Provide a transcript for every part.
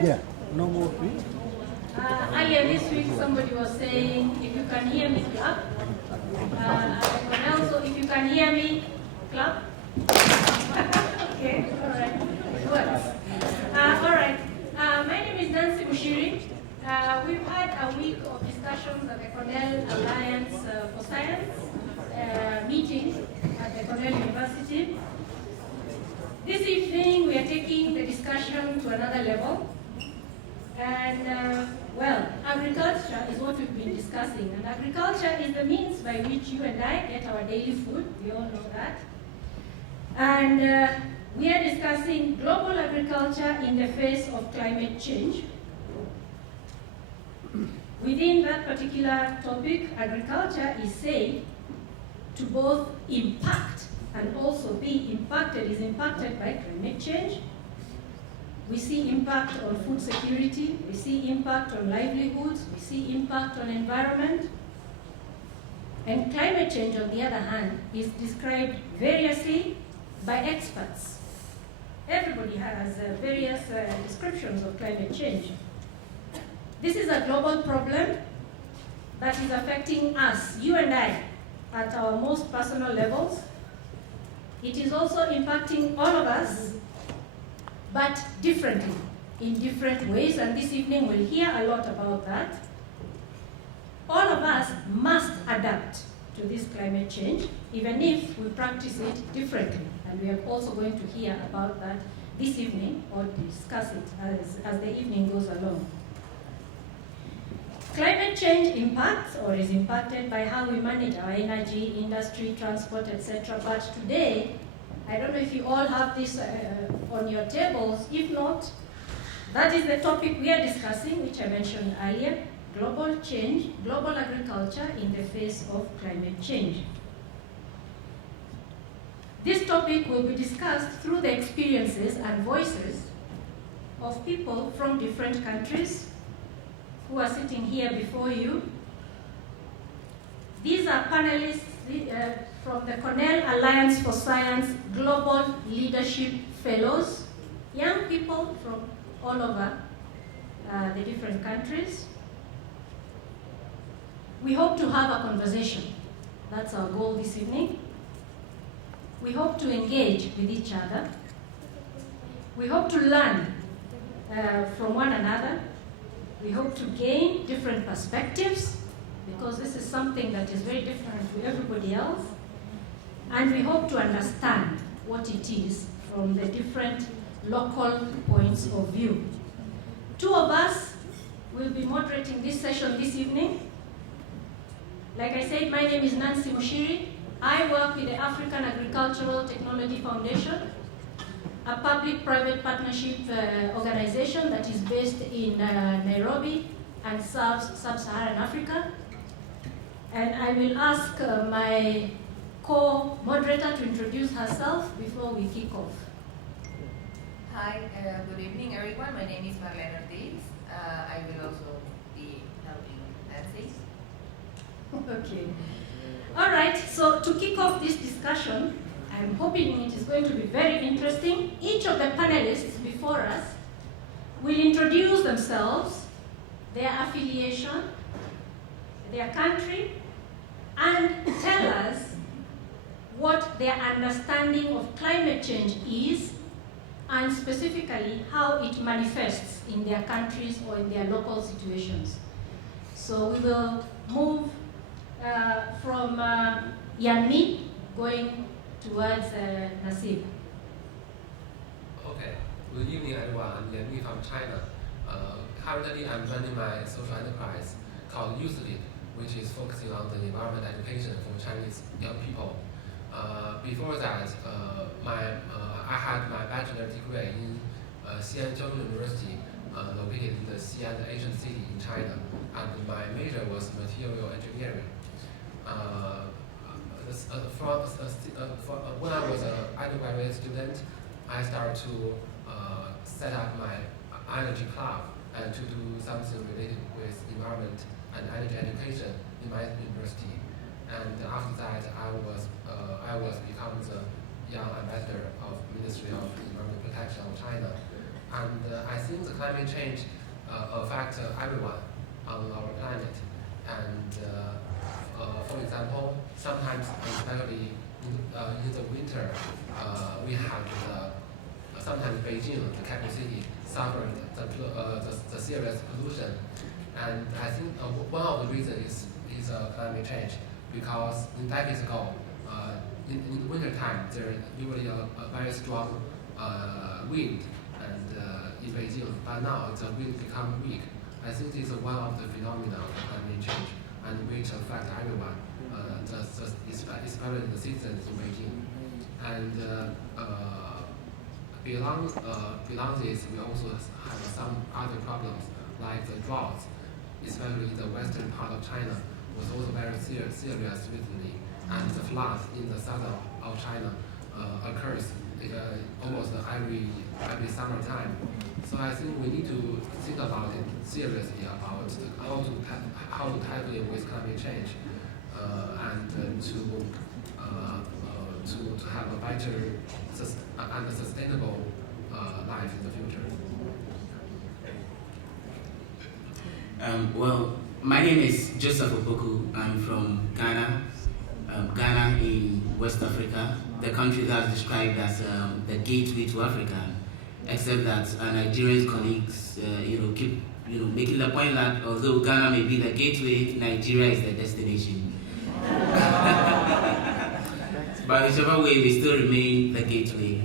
Yeah, no more please. Earlier this week, somebody was saying, if you can hear me, clap. And also, if you can hear me, clap. Okay, all right, it works. All right, my name is Muchiri. We've had a week of discussions at the Cornell Alliance for Science meeting at the Cornell University. This evening, we are taking the discussion to another level. And, well, agriculture is what we've been discussing. And agriculture is the means by which you and I get our daily food. We all know that. And we are discussing global agriculture in the face of climate change. Within that particular topic, agriculture is said to both impact and also be impacted, is impacted by climate change. We see impact on food security, we see impact on livelihoods, we see impact on environment. And climate change, on the other hand, is described variously by experts. Everybody has various descriptions of climate change. This is a global problem that is affecting us, you and I, at our most personal levels. It is also impacting all of us, but differently, in different ways, and this evening we'll hear a lot about that. All of us must adapt to this climate change, even if we practice it differently, and we are also going to hear about that this evening, or discuss it as the evening goes along. Climate change impacts, or is impacted by how we manage our energy, industry, transport, etc. But today, I don't know if you all have this on your tables. If not, that is the topic we are discussing, which I mentioned earlier, global change, global agriculture in the face of climate change. This topic will be discussed through the experiences and voices of people from different countries who are sitting here before you. These are panelists from the Cornell Alliance for Science Global Leadership Fellows, young people from all over the different countries. We hope to have a conversation. That's our goal this evening. We hope to engage with each other. We hope to learn from one another. We hope to gain different perspectives, because this is something that is very different to everybody else. And we hope to understand what it is from the different local points of view. Two of us will be moderating this session this evening. Like I said, my name is Muchiri. I work with the African Agricultural Technology Foundation, a public-private partnership organization that is based in Nairobi and serves sub-Saharan Africa. And I will ask my co-moderator to introduce herself before we kick off. Hi, good evening everyone. My name is Marlene Ortiz. I will also be helping Nancy. Okay. All right, so to kick off this discussion, I'm hoping it is going to be very interesting. Each of the panelists before us will introduce themselves, their affiliation, their country, and tell us what their understanding of climate change is, and specifically how it manifests in their countries or in their local situations. So we will move from Yanmi going towards Nassib. Okay, good evening everyone. I'm Yanmi from China. Currently I'm running my social enterprise called YouthLead, which is focusing on the environment education for Chinese young people. Before that, I had my bachelor degree in Xi'an University, located in the Xi'an Asian city in China, and my major was material engineering. When I was an undergraduate student, I started to set up my energy club and to do something related with environment and energy education in my university. And after that, I was become the young ambassador of Ministry of Environmental Protection of China. And I think the climate change affects everyone on our planet. And for example, sometimes, especially in the winter, we have sometimes Beijing, the capital city, suffered the serious pollution. And I think one of the reasons is climate change, because in decades ago, in winter time, there is usually a very strong wind and in Beijing, but now the wind become weak. I think this is one of the phenomena of climate change, and which affect everyone, especially the citizens in Beijing. And beyond this, we also have some other problems, like the drought, especially in the western part of China, was also very serious recently, and the flood in the southern of China occurs almost every summertime. So I think we need to think about it seriously about how to tackle it with climate change, and to have a better and sustainable life in the future. Well, my name is Joseph Opoku. I'm from Ghana. Ghana in West Africa, the country that's described as the gateway to Africa, except that our Nigerian colleagues, keep making the point that although Ghana may be the gateway, Nigeria is the destination. But whichever way, we still remain the gateway.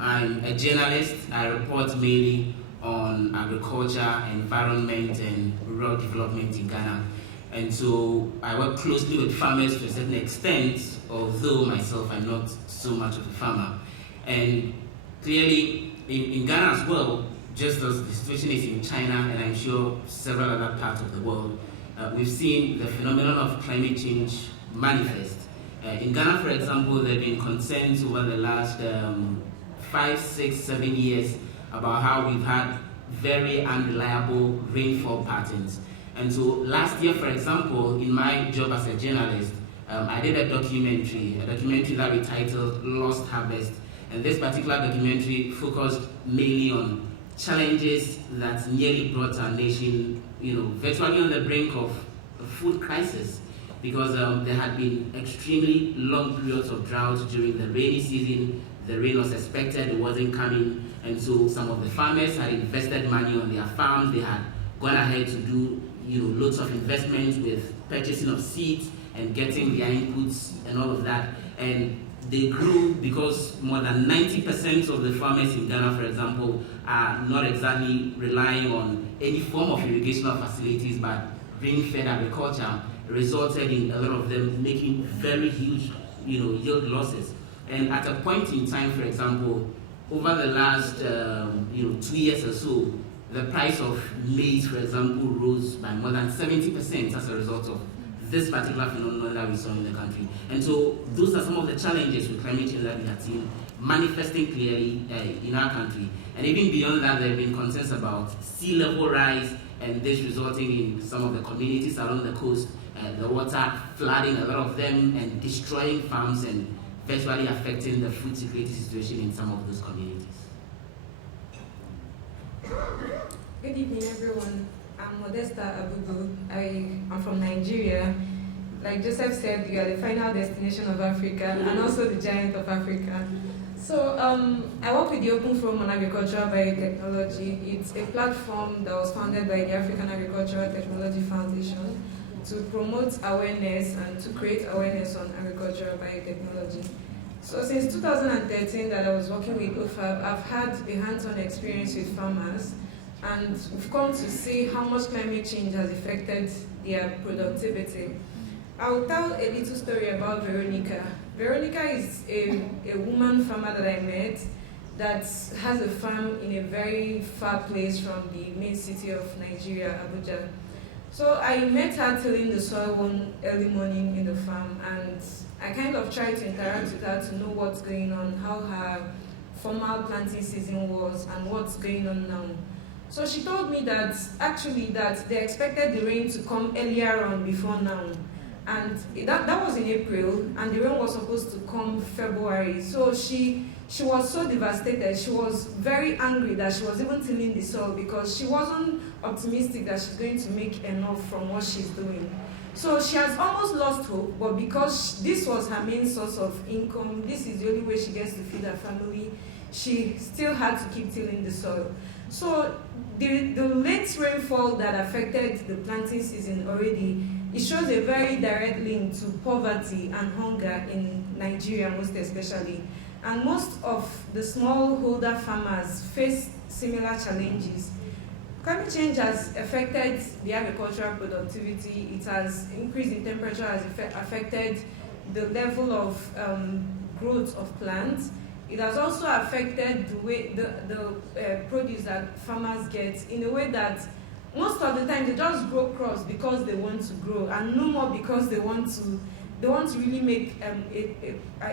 I'm a journalist. I report mainly on agriculture, environment, and rural development in Ghana. And so I work closely with farmers to a certain extent, although myself I'm not so much of a farmer. And clearly, in Ghana as well, just as the situation is in China, and I'm sure several other parts of the world, we've seen the phenomenon of climate change manifest. In Ghana, for example, there have been concerns over the last 5, 6, 7 years about how we've had very unreliable rainfall patterns. And so last year, for example, in my job as a journalist, I did a documentary that we titled Lost Harvest. And this particular documentary focused mainly on challenges that nearly brought our nation, virtually on the brink of a food crisis, because there had been extremely long periods of drought during the rainy season. The rain was expected, it wasn't coming, and so some of the farmers had invested money on their farms. They had gone ahead to do loads of investments with purchasing of seeds and getting their inputs and all of that. And they grew because more than 90% of the farmers in Ghana, for example, are not exactly relying on any form of irrigational facilities, but rain-fed agriculture resulted in a lot of them making very huge yield losses. And at a point in time, for example, over the last 2 years or so, the price of maize, for example, rose by more than 70% as a result of this particular phenomenon that we saw in the country. And so those are some of the challenges with climate change that we have seen manifesting clearly in our country. And even beyond that, there have been concerns about sea level rise, and this resulting in some of the communities along the coast, the water flooding a lot of them and destroying farms and virtually affecting the food security situation in some of those communities. Good evening, everyone. I'm Modesta. I'm from Nigeria. Like Joseph said, you are the final destination of Africa and also the giant of Africa. So I work with the Open Forum on Agricultural Biotechnology. It's a platform that was founded by the African Agricultural Technology Foundation to promote awareness and to create awareness on agricultural biotechnology. So since 2013 that I was working with OFAB, I've had a hands-on experience with farmers, and we've come to see how much climate change has affected their productivity. I'll tell a little story about Veronica. Veronica is a woman farmer that I met that has a farm in a very far place from the main city of Nigeria, Abuja. So I met her tilling the soil one early morning in the farm, and I kind of tried to interact with her to know what's going on, how her formal planting season was, and what's going on now. So she told me that actually that they expected the rain to come earlier on before now. And that was in April, and the rain was supposed to come February. So she she was so devastated. She was very angry that she was even tilling the soil because she wasn't optimistic that she's going to make enough from what she's doing. So she has almost lost hope, but because this was her main source of income, this is the only way she gets to feed her family, she still had to keep tilling the soil. So the late rainfall that affected the planting season already, it shows a very direct link to poverty and hunger in Nigeria, most especially. And most of the smallholder farmers face similar challenges. Climate change has affected the agricultural productivity. It has increased in temperature, has affected the level of growth of plants. It has also affected the way the produce that farmers get in a way that most of the time they just grow crops because they want to grow and no more because they want to really make an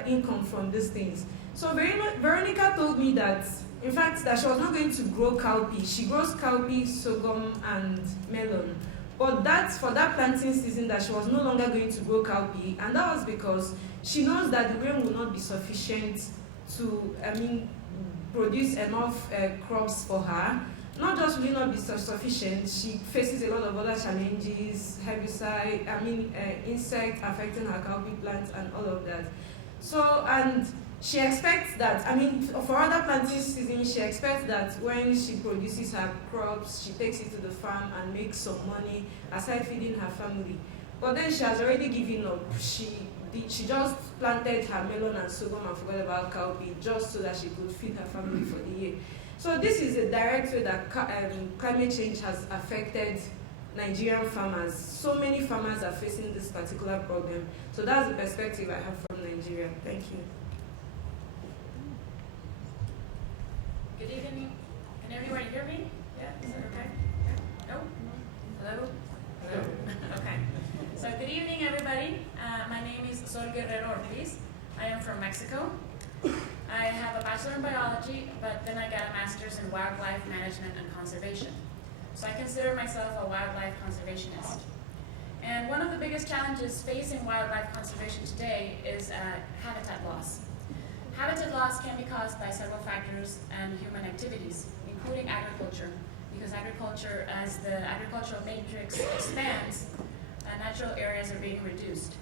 income from these things. So Veronica told me that, in fact, that she was not going to grow cowpea. She grows cowpea, sorghum, and melon. But that's for that planting season that she was no longer going to grow cowpea, and that was because she knows that the rain will not be sufficient to, produce enough crops for her. Not just will not be sufficient, she faces a lot of other challenges, herbicide, insects affecting her cowpea plants and all of that. So, and she expects that, for other planting season, she expects that when she produces her crops, she takes it to the farm and makes some money aside feeding her family. But then she has already given up. She just planted her melon and sorghum and forgot about cowpea just so that she could feed her family for the year. So this is a direct way that climate change has affected Nigerian farmers. So many farmers are facing this particular problem. So that's the perspective I have from Nigeria. Thank you. Good evening. Can everyone hear me? Yeah, is that okay? No? Hello? Hello? Okay. So good evening, everybody. My name is Guerrero Ortiz. I am from Mexico. I have a bachelor in biology, but then I got a master's in wildlife management and conservation. So I consider myself a wildlife conservationist. And one of the biggest challenges facing wildlife conservation today is habitat loss. Habitat loss can be caused by several factors and human activities, including agriculture, because agriculture, as the agricultural matrix expands, natural areas are being reduced.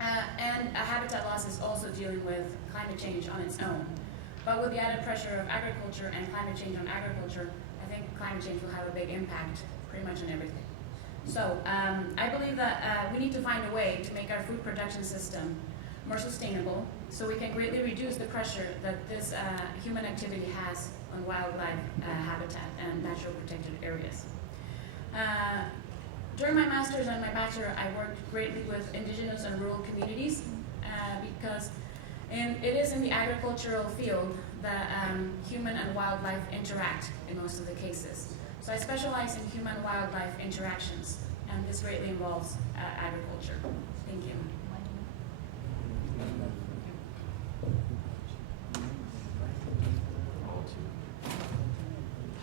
And habitat loss is also dealing with climate change on its own. But with the added pressure of agriculture and climate change on agriculture, I think climate change will have a big impact pretty much on everything. So I believe that we need to find a way to make our food production system more sustainable so we can greatly reduce the pressure that this human activity has on wildlife habitat and natural protected areas. During my master's and my bachelor, I worked greatly with indigenous and rural communities because it is in the agricultural field that human and wildlife interact in most of the cases. So I specialize in human-wildlife interactions, and this greatly involves agriculture. Thank you.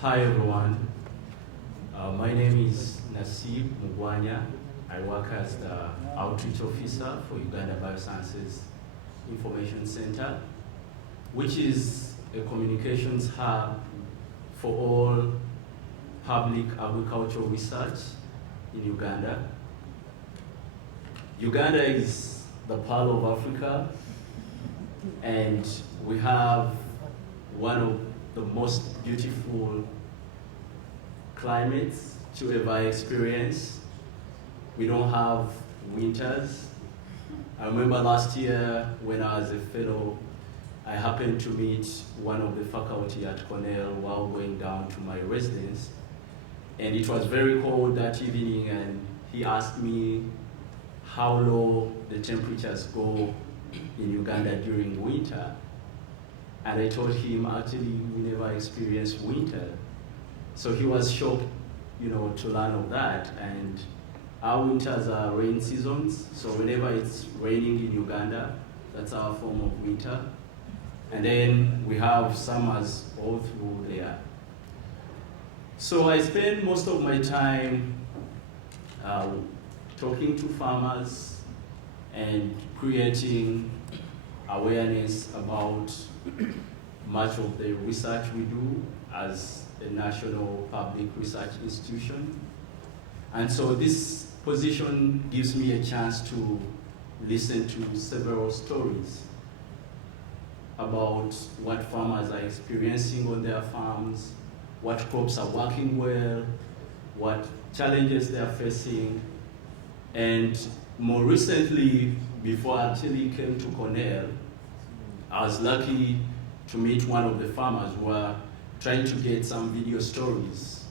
Hi everyone, my name is Nassib Mugwanya. I work as the outreach officer for Uganda Biosciences Information Center, which is a communications hub for all public agricultural research in Uganda. Uganda is the pearl of Africa, and we have one of the most beautiful climates to ever experience. We don't have winters. I remember last year when I was a fellow, I happened to meet one of the faculty at Cornell while going down to my residence. And it was very cold that evening, and he asked me how low the temperatures go in Uganda during winter. And I told him, actually, we never experienced winter. So he was shocked, to learn of that. And our winters are rain seasons. So whenever it's raining in Uganda, that's our form of winter. And then we have summers all through there. So I spend most of my time talking to farmers and creating awareness about much of the research we do as a national public research institution. And so this position gives me a chance to listen to several stories about what farmers are experiencing on their farms, what crops are working well, what challenges they are facing. And more recently, before I actually came to Cornell, I was lucky to meet one of the farmers who were trying to get some video stories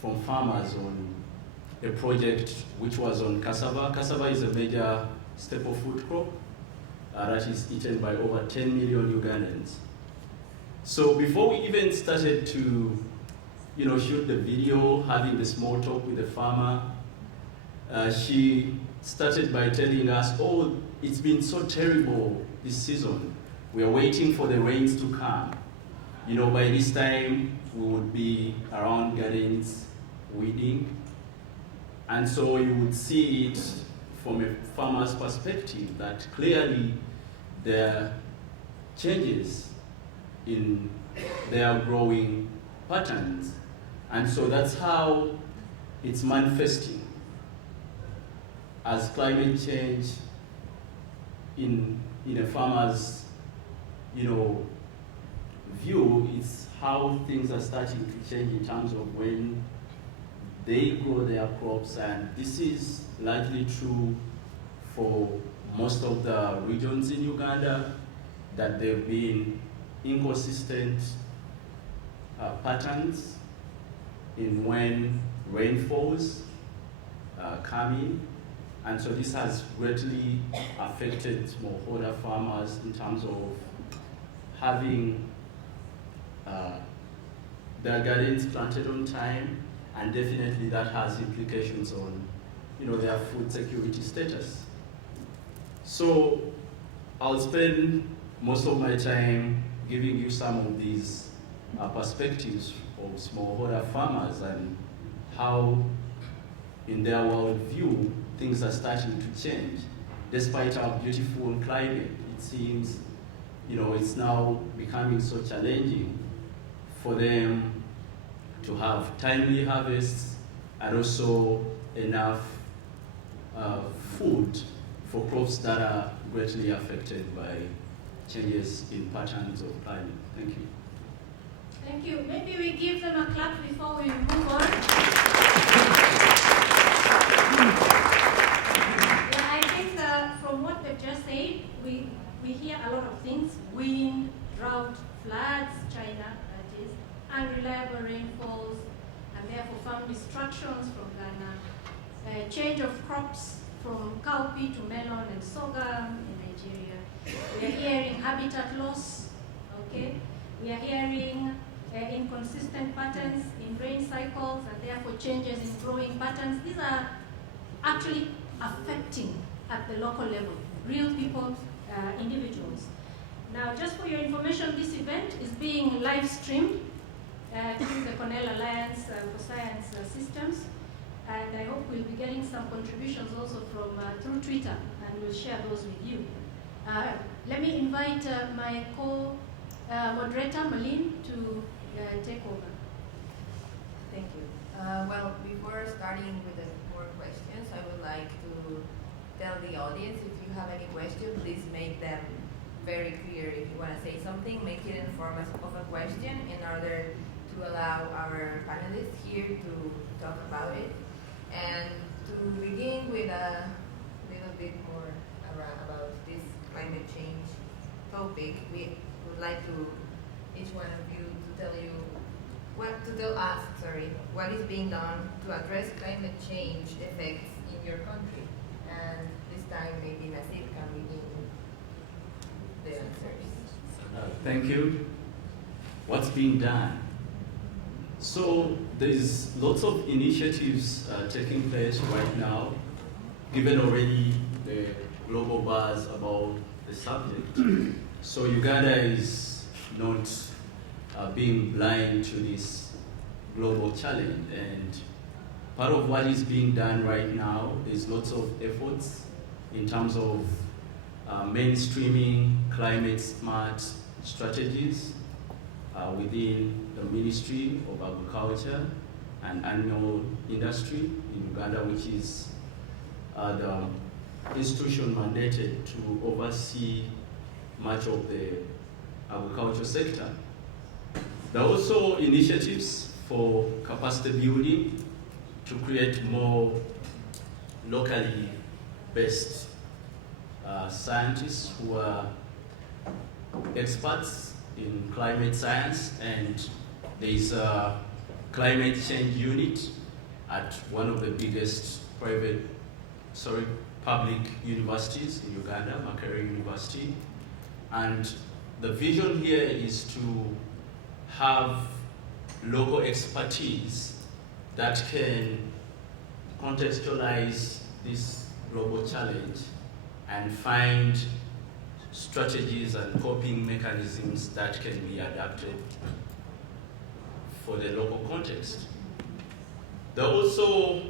from farmers on a project which was on cassava. Cassava is a major staple food crop that is eaten by over 10 million Ugandans. So before we even started to shoot the video, having the small talk with the farmer, she started by telling us, oh, it's been so terrible this season. We are waiting for the rains to come. By this time, we would be around gardens weeding. And so you would see it from a farmer's perspective that clearly there are changes in their growing patterns. And so that's how it's manifesting as climate change in a farmer's view. It's how things are starting to change in terms of when they grow their crops, and this is largely true for most of the regions in Uganda, that there have been inconsistent patterns in when rainfalls come in. And so this has greatly affected smallholder farmers in terms of having their gardens planted on time, and definitely that has implications on their food security status. So I'll spend most of my time giving you some of these perspectives of smallholder farmers and how, in their worldview, things are starting to change. Despite our beautiful climate, it seems it's now becoming so challenging for them to have timely harvests and also enough food for crops that are greatly affected by changes in patterns of climate. Thank you. Thank you. Maybe we give them a clap before we move on. Yeah, I think from what they've just said, we hear a lot of things: wind, drought, floods, China, that is, unreliable rainfalls, and therefore farm destructions from Ghana, change of crops from cowpea to melon and sorghum in Nigeria. We are hearing habitat loss, okay? We are hearing inconsistent patterns in rain cycles and therefore changes in growing patterns. These are actually affecting at the local level, real people, individuals. Now, just for your information, this event is being live streamed through the Cornell Alliance for Science Systems, and I hope we'll be getting some contributions also from through Twitter, and we'll share those with you. Let me invite my co-moderator, Marlene, to take over. Thank you. Well, before starting with the more questions, I would like to tell the audience, if you have any questions, please make them very clear. If you want to say something, make it in the form of a question in order to allow our panelists here to talk about it. And to begin with a little bit more about this climate change topic, we would like to each one of you to tell us what is being done to address climate change effects in your country. And this time maybe Nassib can begin the answers. Thank you. What's being done? So there's lots of initiatives taking place right now, given already the global buzz about the subject. So Uganda is not being blind to this global challenge, and part of what is being done right now is lots of efforts in terms of mainstreaming climate smart strategies within the Ministry of Agriculture and Animal Industry in Uganda, which is the institution mandated to oversee much of the agriculture sector. There are also initiatives for capacity building to create more locally based scientists who are experts in climate science, and there is a climate change unit at one of the biggest public universities in Uganda, Guerrero University. And the vision here is to have local expertise that can contextualize this global challenge and find strategies and coping mechanisms that can be adapted for the local context. There are also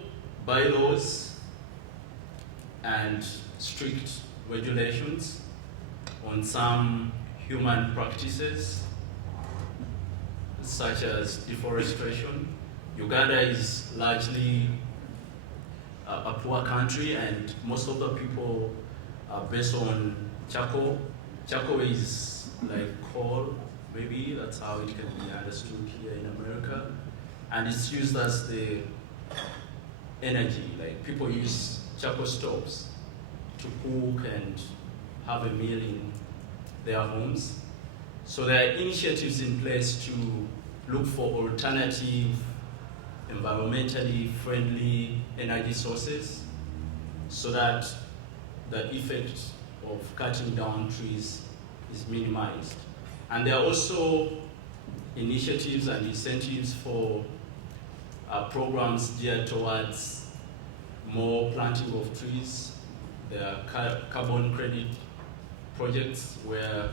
bylaws and strict regulations on some human practices, such as deforestation. Uganda is largely a poor country, and most of the people are based on charcoal. Charcoal is like coal, maybe that's how it can be understood here in America. And it's used as the energy, like people use charcoal stoves to cook and have a meal in their homes. So there are initiatives in place to look for alternative, environmentally friendly energy sources so that the effect of cutting down trees is minimized. And there are also initiatives and incentives for programs geared towards more planting of trees. There are carbon credit projects where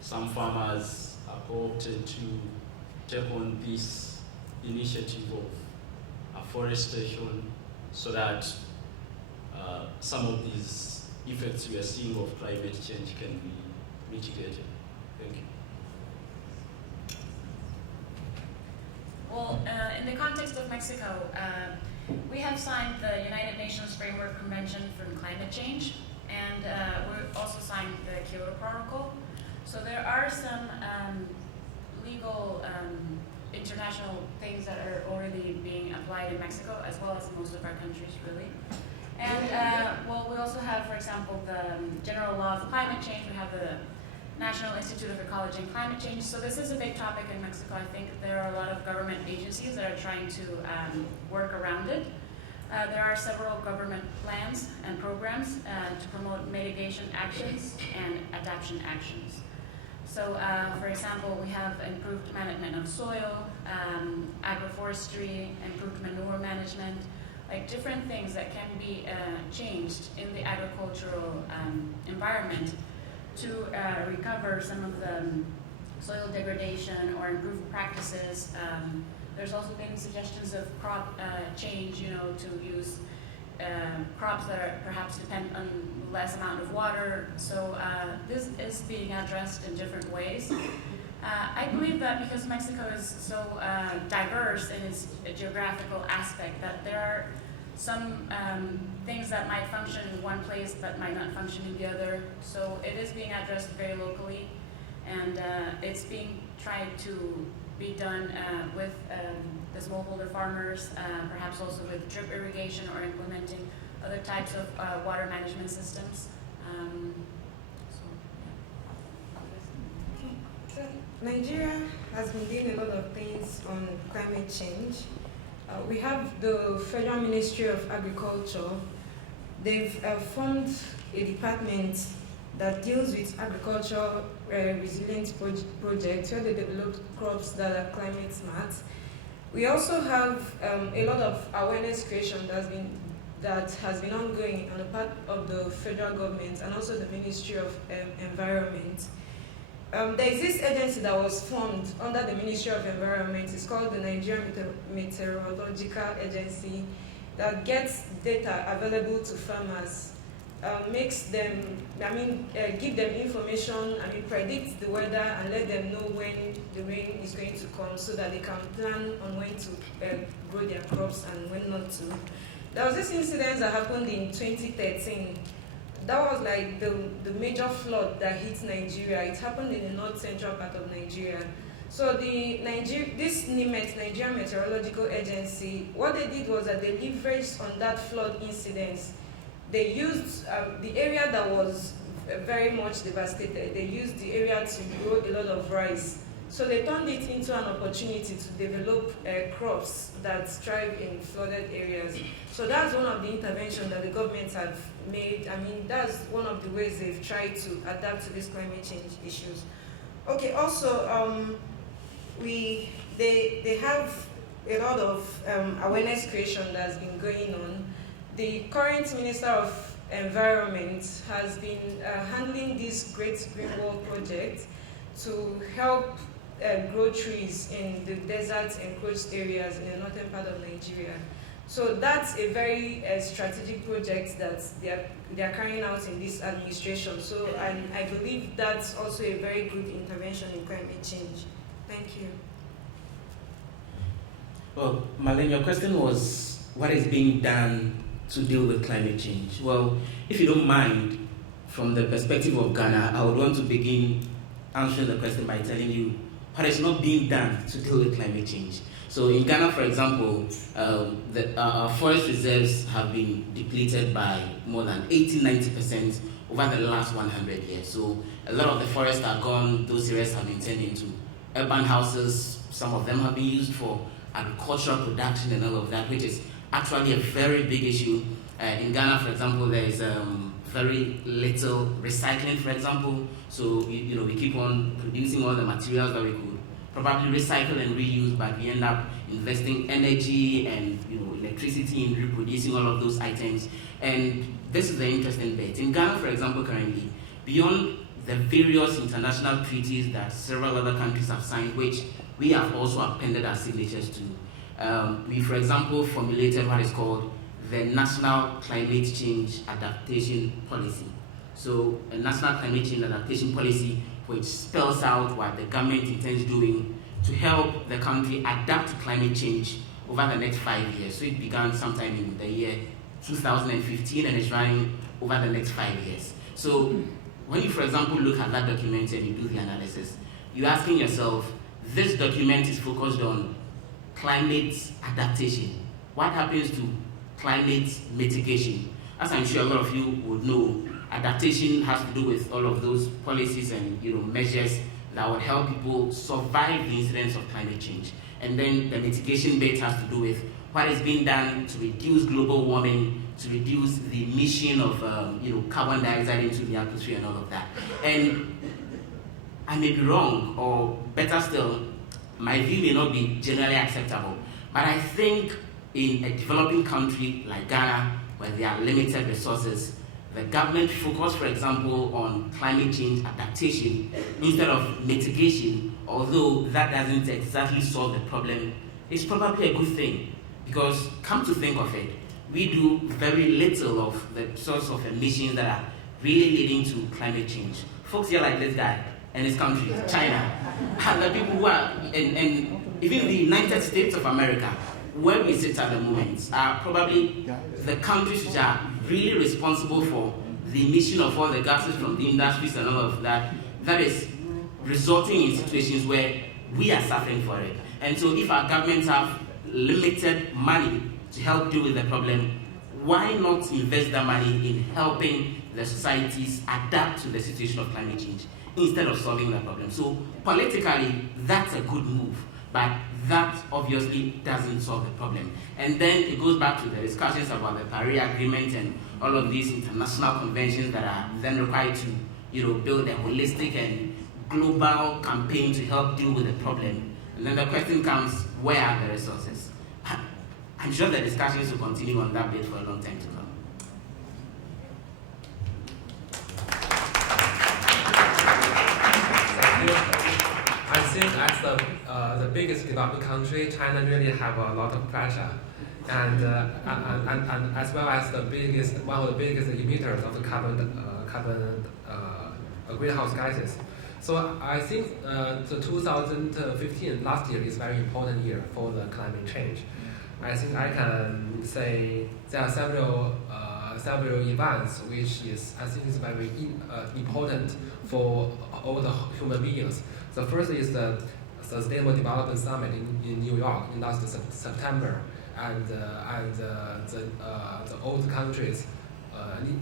some farmers are co-opted to take on this initiative of afforestation so that some of these effects we are seeing of climate change can be mitigated. Thank you. Well, in the context of Mexico, we have signed the United Nations Framework Convention for Climate Change, and we also signed the Kyoto Protocol. So there are some legal international things that are already being applied in Mexico, as well as most of our countries, really. And well, we also have, for example, the General Law of Climate Change. We have the National Institute of Ecology and Climate Change. So this is a big topic in Mexico. I think there are a lot of government agencies that are trying to work around it. There are several government plans and programs to promote mitigation actions and adaptation actions. So, for example, we have improved management of soil, agroforestry, improved manure management, like different things that can be changed in the agricultural environment to recover some of the soil degradation or improve practices. There's also been suggestions of crop change, to use crops that are perhaps depend on less amount of water. So this is being addressed in different ways. I believe that because Mexico is so diverse in its geographical aspect, that there are some things that might function in one place that might not function in the other. So it is being addressed very locally, and it's being tried to be done with the smallholder farmers, perhaps also with drip irrigation or implementing other types of water management systems. So Nigeria has been doing a lot of things on climate change. We have the Federal Ministry of Agriculture. They've formed a department that deals with agriculture resilience projects where they develop crops that are climate smart. We also have a lot of awareness creation that has been ongoing on the part of the federal government and also the Ministry of Environment. There is this agency that was formed under the Ministry of Environment. It's called the Nigerian Meteorological Agency, that gets data available to farmers makes them, give them information, predict the weather and let them know when the rain is going to come so that they can plan on when to grow their crops and when not to. There was this incident that happened in 2013. That was like the major flood that hit Nigeria. It happened in the north central part of Nigeria. So this NIMET, Nigerian Meteorological Agency, what they did was that they leveraged on that flood incident. They used the area that was very much devastated. They used the area to grow a lot of rice. So they turned it into an opportunity to develop crops that thrive in flooded areas. So that's one of the interventions that the government have made. That's one of the ways they've tried to adapt to these climate change issues. Okay, also, they have a lot of awareness creation that's been going on. The current Minister of Environment has been handling this Great Green Wall project to help grow trees in the desert encroached areas in the northern part of Nigeria. So that's a very strategic project that they are carrying out in this administration. So I believe that's also a very good intervention in climate change. Thank you. Well, Marlene, your question was what is being done to deal with climate change? Well, if you don't mind, from the perspective of Ghana, I would want to begin answering the question by telling you what is not being done to deal with climate change. So in Ghana, for example, our forest reserves have been depleted by more than 80-90% over the last 100 years. So a lot of the forests are gone. Those areas have been turned into urban houses. Some of them have been used for agricultural production and all of that, which is actually a very big issue. In Ghana, for example, there is very little recycling, for example. So we keep on producing all the materials that we could probably recycle and reuse, but we end up investing energy and electricity in reproducing all of those items. And this is the interesting bit. In Ghana, for example, currently, beyond the various international treaties that several other countries have signed, which we have also appended our signatures to, we, for example, formulated what is called the National Climate Change Adaptation Policy. So a National Climate Change Adaptation Policy which spells out what the government intends doing to help the country adapt to climate change over the next 5 years. So it began sometime in the year 2015 and is running over the next 5 years. So when you, for example, look at that document and you do the analysis, you're asking yourself, this document is focused on climate adaptation. What happens to climate mitigation? As I'm sure a lot of you would know, adaptation has to do with all of those policies and measures that would help people survive the incidents of climate change. And then the mitigation bit has to do with what is being done to reduce global warming, to reduce the emission of carbon dioxide into the atmosphere and all of that. And I may be wrong, or better still, my view may not be generally acceptable, but I think in a developing country like Ghana, where there are limited resources, the government focus, for example, on climate change adaptation instead of mitigation, although that doesn't exactly solve the problem, is probably a good thing. Because come to think of it, we do very little of the sorts of emissions that are really leading to climate change. Folks here like this guy and his country, China, and the people who are, and even the United States of America, where we sit at the moment, are probably the countries which are really responsible for the emission of all the gases from the industries and all of that, that is resulting in situations where we are suffering for it. And so if our governments have limited money to help deal with the problem, why not invest that money in helping the societies adapt to the situation of climate change instead of solving the problem? So politically, that's a good move, but that obviously doesn't solve the problem. And then it goes back to the discussions about the Paris Agreement and all of these international conventions that are then required to build a holistic and global campaign to help deal with the problem. And then the question comes, where are the resources? I'm sure the discussions will continue on that bit for a long time to come. I think as the biggest developing country, China really have a lot of pressure. and as well as one of the biggest emitters of the carbon greenhouse gases. So I think the 2015 last year is very important year for the climate change. I think I can say there are several events which I think is very important for all the human beings. The first is the Sustainable Development Summit in New York in last September, and the old countries.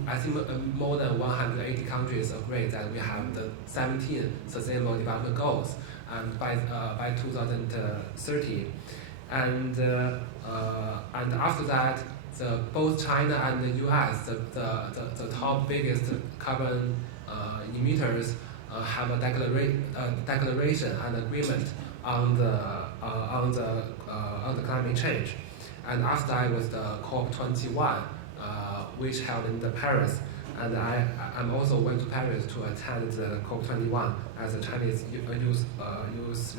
I think more than 180 countries agree that we have the 17 Sustainable Development Goals, and by 2030, and after that, both China and the U.S., the top biggest carbon emitters, have a declaration and agreement on the climate change, and after that was the COP21. Which held in the Paris, and I'm also went to Paris to attend the COP21 as a Chinese youth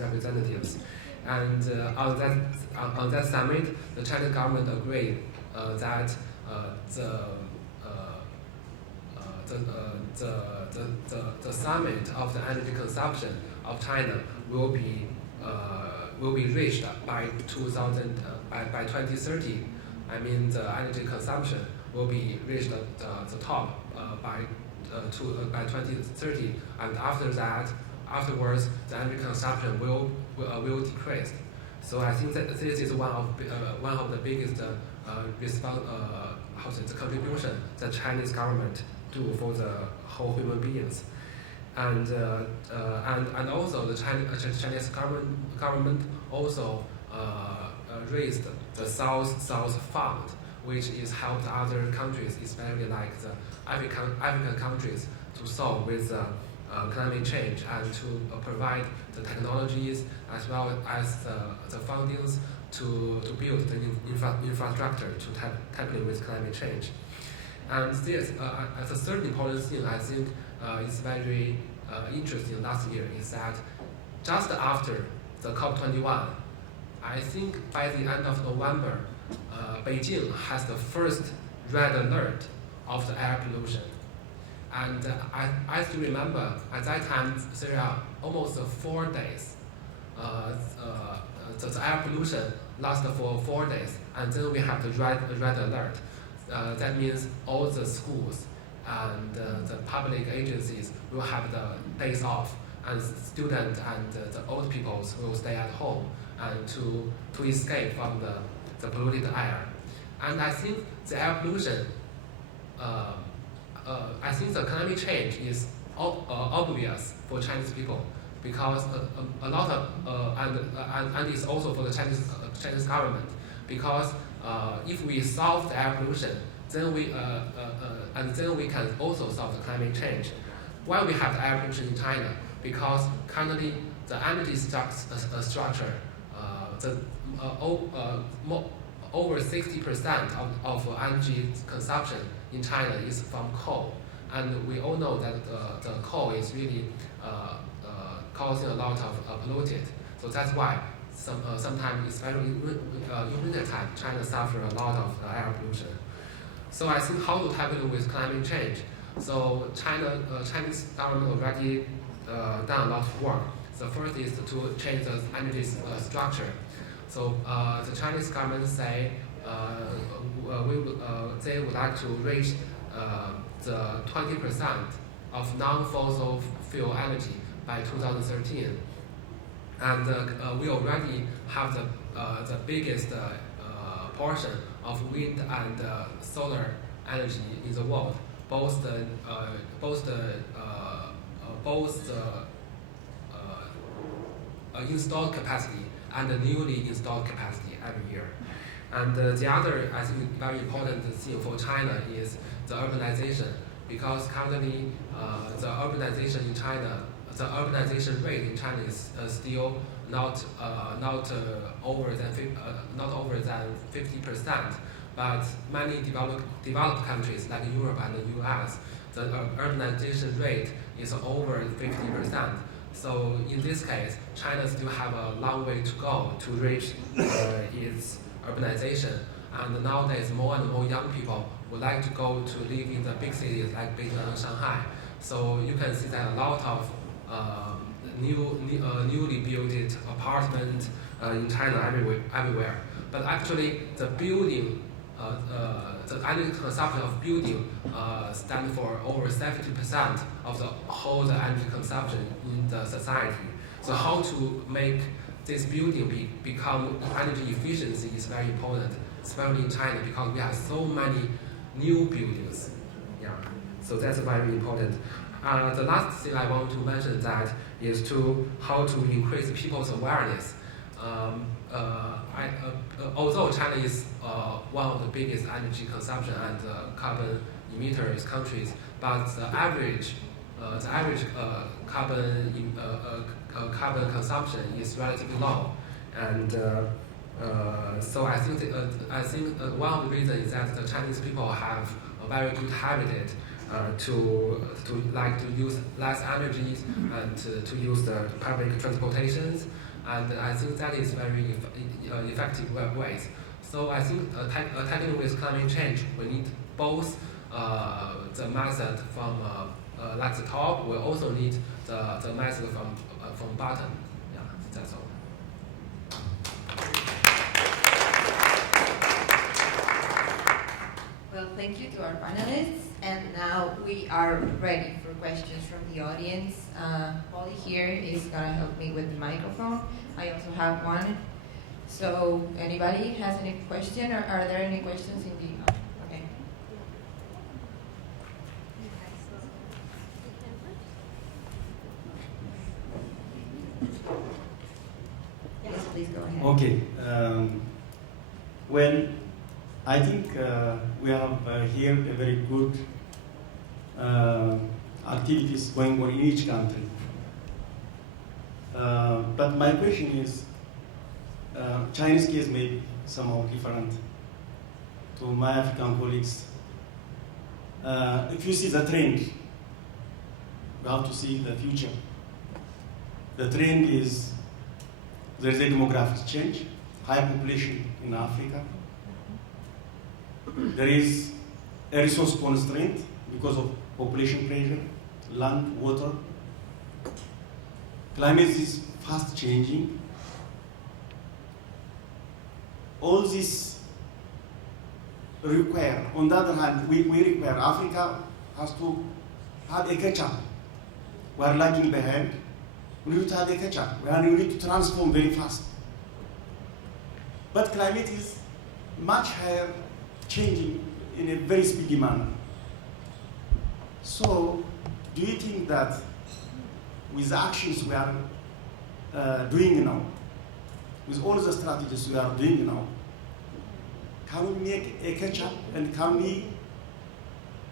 representatives, and on that summit, the Chinese government agreed that the summit of the energy consumption of China will be reached by 2030. I mean, the energy consumption will be reached at the top by 2030, and afterwards, the energy consumption will decrease. So I think that this is one of the biggest the contribution that Chinese government do for the whole human beings, and also the Chinese government also raised the South Fund, which is helped other countries, especially like the African countries, to solve with climate change and to provide the technologies as well as the fundings to build the infrastructure to tackle with climate change. And this, as a third important thing, I think is very interesting last year is that just after the COP21, I think by the end of November, Beijing has the first red alert of the air pollution. And I still remember at that time there are almost 4 days. The air pollution lasted for 4 days, and then we have the red alert. That means all the schools and the public agencies will have the days off, and students and the old people will stay at home and to escape from the polluted air. And I think the air pollution, I think the climate change is obvious for Chinese people because a lot of and it's also for the Chinese government because if we solve the air pollution, then we can also solve the climate change. Why we have the air pollution in China? Because currently the energy structure, over 60% of energy consumption in China is from coal, and we all know that the coal is really causing a lot of polluted. So that's why sometimes, especially in winter time, China suffers a lot of air pollution. So I think how to tackle with climate change. So Chinese government already done a lot of work. The first is to change the energy structure. So the Chinese government say they would like to reach the 20% of non-fossil fuel energy by 2013, and we already have the biggest portion of wind and solar energy in the world, both the installed capacity and the newly installed capacity every year. And the other, I think, very important thing for China is the urbanization, because currently the urbanization in China, the urbanization rate in China is still not over than 50%. But many developed countries like Europe and the U.S., the urbanization rate is over 50%. So in this case, China still have a long way to go to reach its urbanization. And nowadays, more and more young people would like to go to live in the big cities like Beijing and Shanghai. So you can see that a lot of newly built apartments in China everywhere. But actually, the building, the energy consumption of building stands for over 70% of the whole energy consumption in the society. So how to make this building become energy efficiency is very important, especially in China, because we have so many new buildings. Yeah, so that's very important. The last thing I want to mention that is how to increase people's awareness. Although China is one of the biggest energy consumption and carbon emitters countries, but the average carbon consumption is relatively low, and so I think one of the reasons is that the Chinese people have a very good habit to use less energy and to use the public transportations, and I think that is very effective ways. So I think tackling with climate change, we need both the method from like the top. We also need the method from bottom. Yeah, that's all. Well, thank you to our panelists, and now we are ready for questions from the audience. Polly here is going to help me with the microphone. I also have one. So, anybody has any question, or are there any questions in the? Okay. Yes, please go ahead. Okay. Well, I think we have here a very good activities going on in each country. But my question is, Chinese case may be somehow different to my African colleagues. If you see the trend, we have to see the future. The trend is there is a demographic change, high population in Africa. There is a resource constraint because of population pressure, land, water. Climate is fast changing. All this require, on the other hand, we require, Africa has to have a catch-up. We are lagging behind. We need to have a catch-up. We need to transform very fast. But climate is much higher, changing in a very speedy manner. So, do you think that with the actions we are doing now, with all the strategies we are doing now, can we make a catch-up, and can we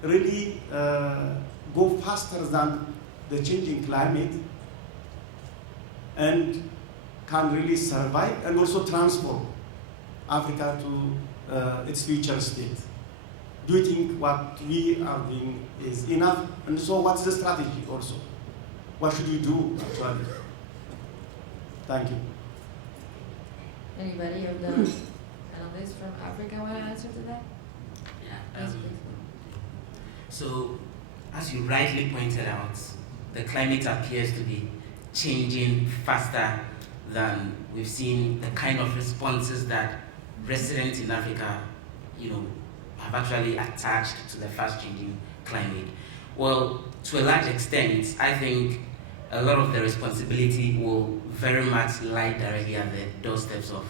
really go faster than the changing climate, and can really survive and also transform Africa to its future state? Do you think what we are doing is enough? And so what's the strategy also? What should we do actually? Thank you. Anybody of the panelists from Africa want to answer to that? Yeah. Yes, please. So, as you rightly pointed out, the climate appears to be changing faster than we've seen the kind of responses that residents in Africa, have actually attached to the fast-changing climate. Well, to a large extent, I think a lot of the responsibility will very much lie directly at the doorsteps of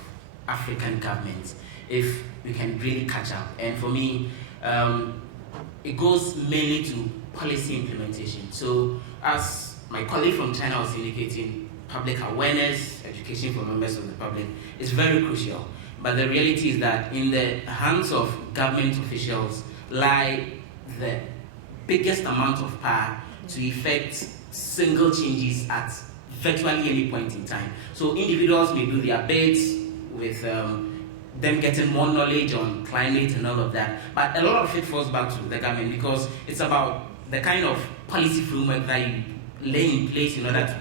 African governments if we can really catch up. And for me, it goes mainly to policy implementation. So, as my colleague from China was indicating, public awareness, education for members of the public is very crucial. But the reality is that in the hands of government officials lie the biggest amount of power to effect single changes at virtually any point in time. So individuals may do their bits with them getting more knowledge on climate and all of that, but a lot of it falls back to the government because it's about the kind of policy framework that you lay in place in order to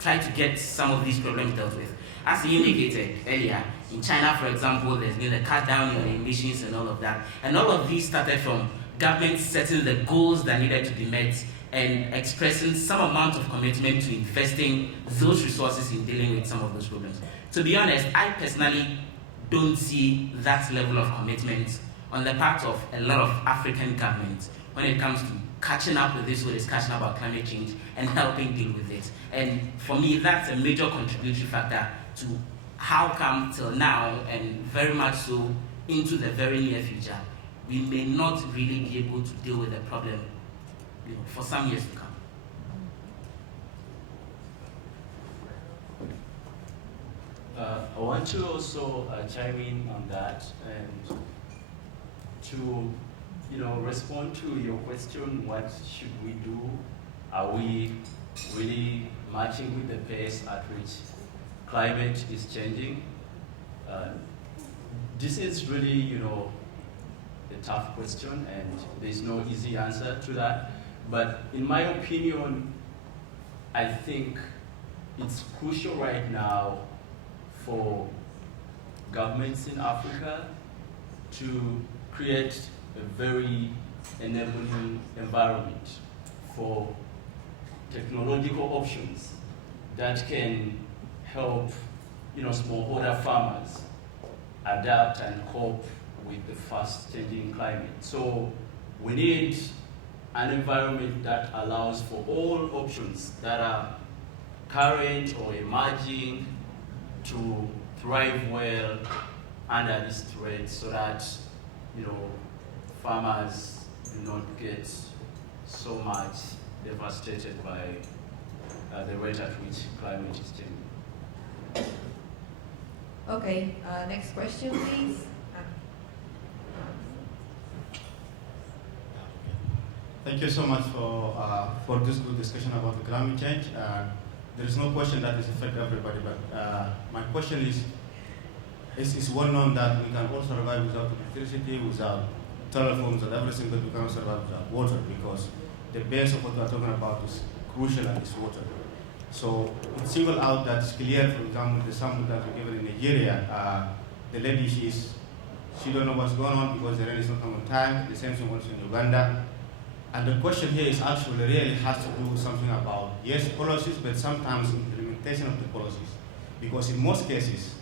try to get some of these problems dealt with. As you indicated earlier, In China, for example, there's been a cut down in emissions and all of that. And all of these started from government setting the goals that needed to be met and expressing some amount of commitment to investing those resources in dealing with some of those problems. To be honest, I personally don't see that level of commitment on the part of a lot of African governments when it comes to catching up with this whole discussion about climate change and helping deal with it. And for me, that's a major contributory factor to how come till now, and very much so into the very near future, we may not really be able to deal with the problem, for some years to come. I want to also chime in on that and to respond to your question, what should we do? Are we really matching with the pace at which climate is changing? This is really, a tough question, and there's no easy answer to that. But in my opinion, I think it's crucial right now for governments in Africa to create a very enabling environment for technological options that can help smallholder farmers adapt and cope with the fast changing climate. So we need an environment that allows for all options that are current or emerging to thrive well under this threat, so that farmers do not get so much devastated by the rate at which climate is changing. Okay, next question, please. Thank you so much for this good discussion about the climate change. There is no question that is affect everybody, but my question is, it's well known that we can all survive without electricity, without telephones, and everything, but we cannot survive without water, because the base of what we are talking about is crucial, and it's water. So it's singled out that it's clear, for example, the sample that we given in Nigeria, the lady, she don't know what's going on because the rain is not coming on time. The same thing also in Uganda. And the question here is actually really has to do with something about, yes, policies, but sometimes implementation of the policies. Because in most cases,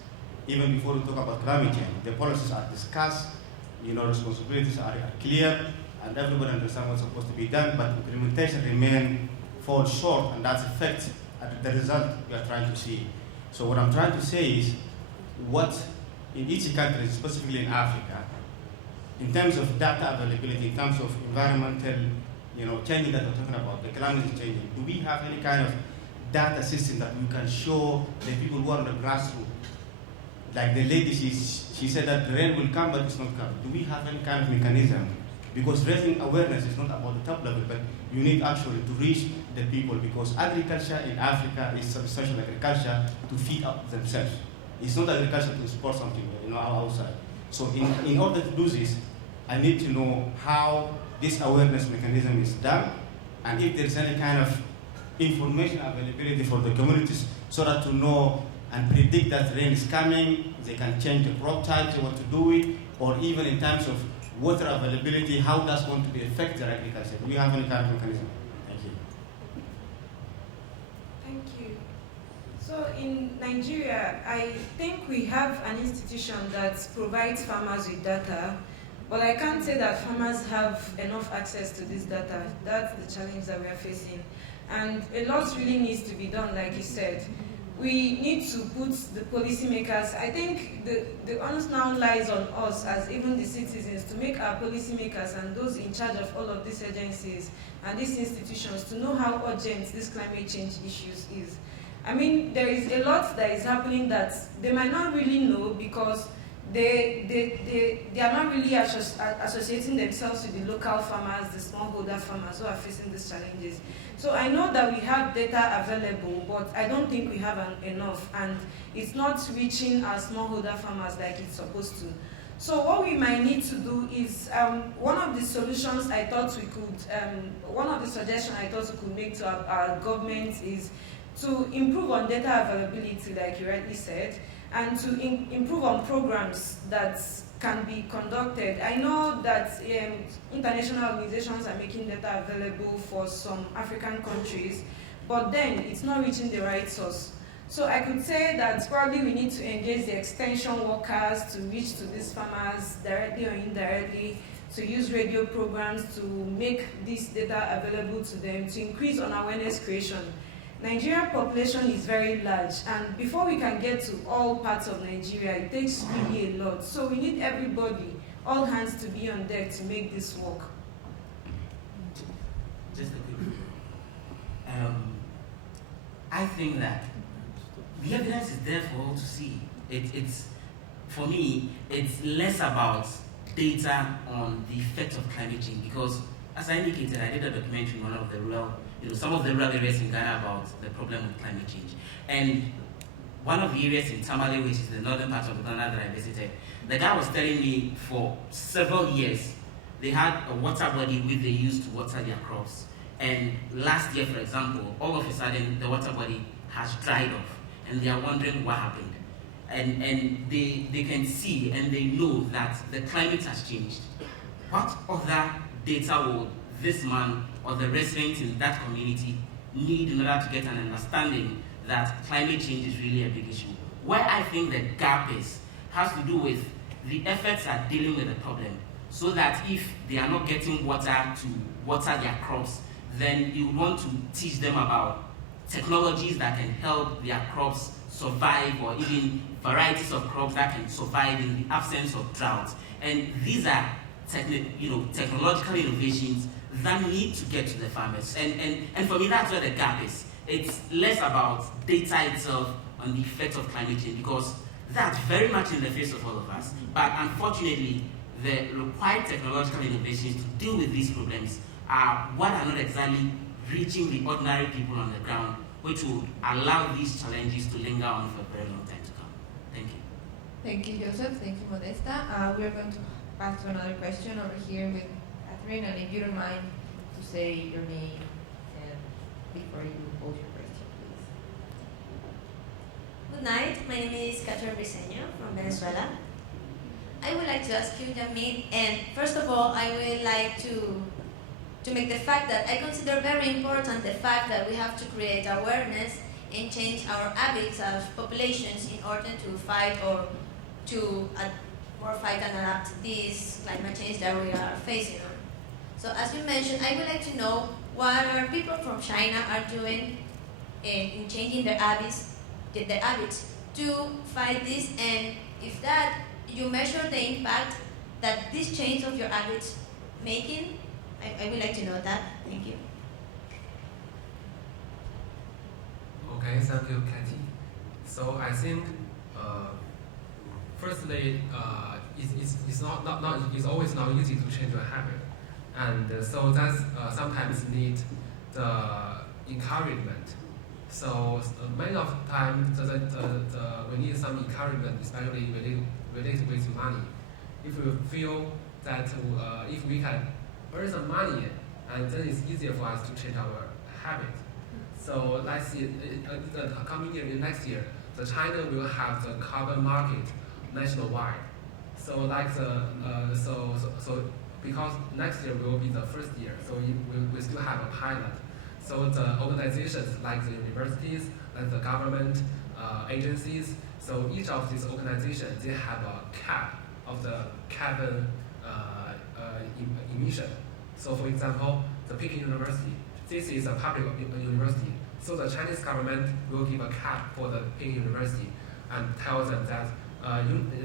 even before we talk about climate change, the policies are discussed, responsibilities are clear, and everybody understands what's supposed to be done, but implementation falls short, and that's affects the result we are trying to see. So what I'm trying to say is, what in each country, specifically in Africa, in terms of data availability, in terms of environmental, changing that we're talking about, the climate is changing, do we have any kind of data system that we can show the people who are on the grassroots? Like the lady, she said that the rain will come, but it's not coming. Do we have any kind of mechanism? Because raising awareness is not about the top level, but you need actually to reach the people, because agriculture in Africa is substantial agriculture to feed up themselves. It's not agriculture to export something, outside. So in order to do this, I need to know how this awareness mechanism is done, and if there's any kind of information availability for the communities, so that to know and predict that rain is coming, they can change the crop types, what to do with, or even in terms of water availability, how that's going to be affect their agriculture. Do we have any kind of mechanism? Thank you. Thank you. So in Nigeria, I think we have an institution that provides farmers with data, but I can't say that farmers have enough access to this data. That's the challenge that we are facing. And a lot really needs to be done, like you said. We need to put the policymakers, I think the onus now lies on us as even the citizens to make our policymakers and those in charge of all of these agencies and these institutions to know how urgent this climate change issues is. I mean, there is a lot that is happening that they might not really know because they are not really associating themselves with the local farmers, the smallholder farmers who are facing these challenges. So I know that we have data available, but I don't think we have enough, and it's not reaching our smallholder farmers like it's supposed to. So what we might need to do is, one of the solutions I thought we could, one of the suggestions I thought we could make to our government is to improve on data availability, like you rightly said, and to improve on programs that can be conducted. I know that international organizations are making data available for some African countries, but then it's not reaching the right source. So I could say that probably we need to engage the extension workers to reach to these farmers directly or indirectly, to use radio programs to make this data available to them, to increase on awareness creation. Nigerian population is very large, and before we can get to all parts of Nigeria, it takes really a lot. So we need everybody, all hands to be on deck to make this work. Just a quick. I think that the evidence is there for all to see. It's for me, it's less about data on the effect of climate change, because as I indicated, I did a documentary in one of the rural, some of the rural areas in Ghana about the problem with climate change. And one of the areas in Tamale, which is the northern part of Ghana that I visited, the guy was telling me for several years they had a water body which they used to water their crops. And last year, for example, all of a sudden the water body has dried off, and they are wondering what happened. And they can see and they know that the climate has changed. What other data will this man or the residents in that community need in order to get an understanding that climate change is really a big issue? Where I think the gap has to do with the efforts at dealing with the problem, so that if they are not getting water to water their crops, then you want to teach them about technologies that can help their crops survive, or even varieties of crops that can survive in the absence of drought. And these are technological innovations that need to get to the farmers. And for me, that's where the gap is. It's less about data itself on the effect of climate change, because that's very much in the face of all of us. But unfortunately, the required technological innovations to deal with these problems are what are not exactly reaching the ordinary people on the ground, which will allow these challenges to linger on for a very long time to come. Thank you. Thank you, Joseph. Thank you, Modesta. We're going to pass to another question over here with Catherine, and if you don't mind to say your name before you pose your question, please. Good night. My name is Catherine Briseño from Venezuela. I would like to ask you, Yamid, and first of all, I would like to make the fact that I consider very important the fact that we have to create awareness and change our habits as populations in order to fight or to fight and adapt this climate change that we are facing on. So as you mentioned, I would like to know what our people from China are doing in changing their habits to fight this, and if that you measure the impact that this change of your habits making. I would like to know that. Thank you. Okay, thank you, Kathy. So I think, firstly, it's always not easy to change your habit, and so that's sometimes need the encouragement. So many of the time, we need some encouragement, especially related with money. If we feel that if we can earn some money, and then it's easier for us to change our habit. So let's see, coming year, next year, the China will have the carbon market nationwide. So like so because next year will be the first year, so we still have a pilot. So the organizations like the universities, like the government agencies, so each of these organizations, they have a cap of the carbon emission. So for example, the Peking University, this is a public university. So the Chinese government will give a cap for the Peking University and tell them that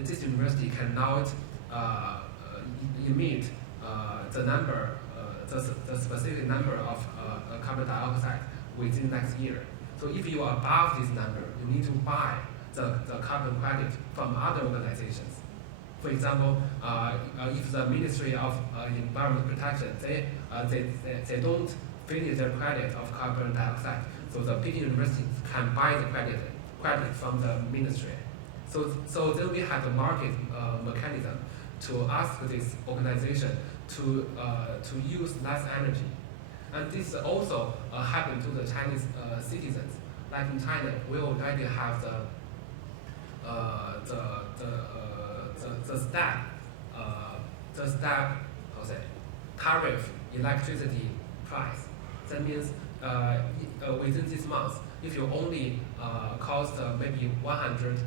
this university cannot emit the specific number of carbon dioxide within next year. So if you are above this number, you need to buy the carbon credit from other organizations. For example, if the Ministry of Environment Protection, they don't finish their credit of carbon dioxide, so the Peking University can buy the credit from the ministry. So then we have the market mechanism to ask this organization to use less energy. And this also happened to the Chinese citizens. Like in China, we already have the the step tariff electricity price. That means within this month, if you only cost maybe 100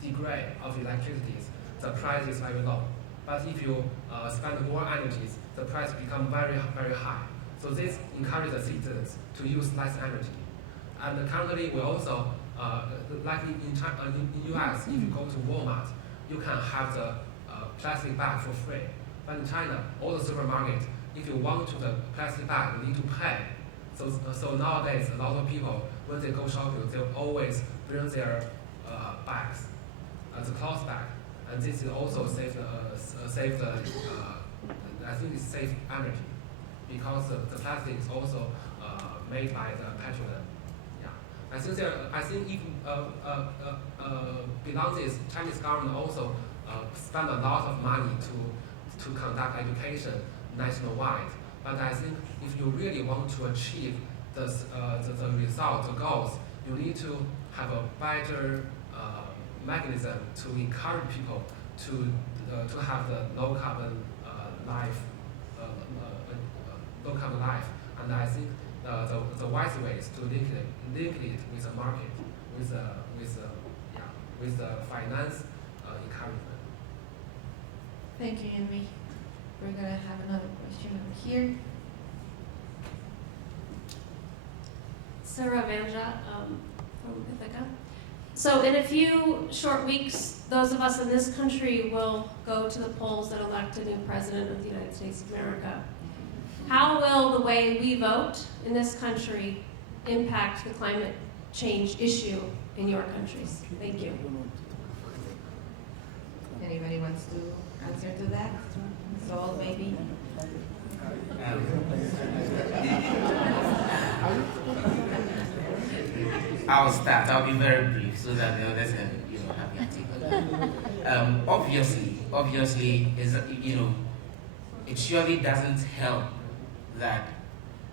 degree of electricity, the price is very low. But if you spend more energies, the price becomes very, very high. So this encourages the citizens to use less energy. And currently, we also, like in US, if you go to Walmart, you can have the plastic bag for free. But in China, all the supermarkets, if you want to the plastic bag, you need to pay. So nowadays, a lot of people, when they go shopping, they always bring their bags, the cloth bag, and this is also save I think it saves energy, because the plastic is also made by the petroleum. Yeah, I think if belongs Chinese government also spend a lot of money to conduct education nationwide. But I think if you really want to achieve the result, the goals, you need to have a better mechanism to encourage people to have the low carbon life, and I think the wise way is to link it with the market, with the finance encouragement. Thank you, Henry. We're gonna have another question over here. Sarah Vanja from Ithaca. So in a few short weeks, those of us in this country will go to the polls that elect a new president of the United States of America. How will the way we vote in this country impact the climate change issue in your countries? Thank you. Anybody wants to answer to that? Sol, maybe? I'll start. I'll be very brief so that the others can, have their take. Obviously, is it surely doesn't help that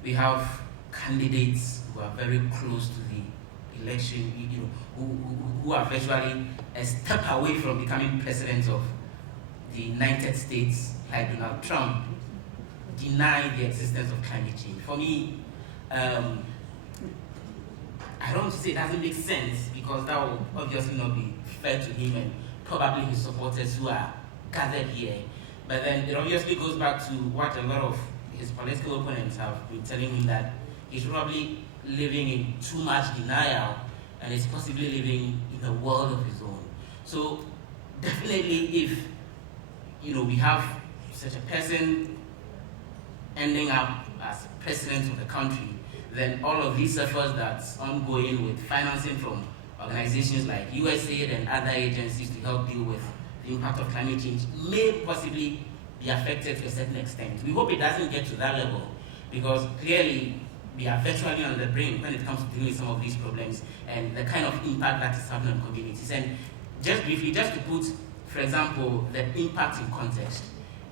we have candidates who are very close to the election, who are virtually a step away from becoming president of the United States, like Donald Trump, deny the existence of climate change. For me, I don't say it doesn't make sense, because that would obviously not be fair to him and probably his supporters who are gathered here. But then it obviously goes back to what a lot of his political opponents have been telling him, that he's probably living in too much denial and is possibly living in a world of his own. So definitely, if we have such a person ending up as president of the country, then all of these efforts that's ongoing with financing from organizations like USAID and other agencies to help deal with the impact of climate change may possibly be affected to a certain extent. We hope it doesn't get to that level, because clearly we are virtually on the brink when it comes to dealing with some of these problems and the kind of impact that is having on communities. And just briefly, just to put, for example, the impact in context,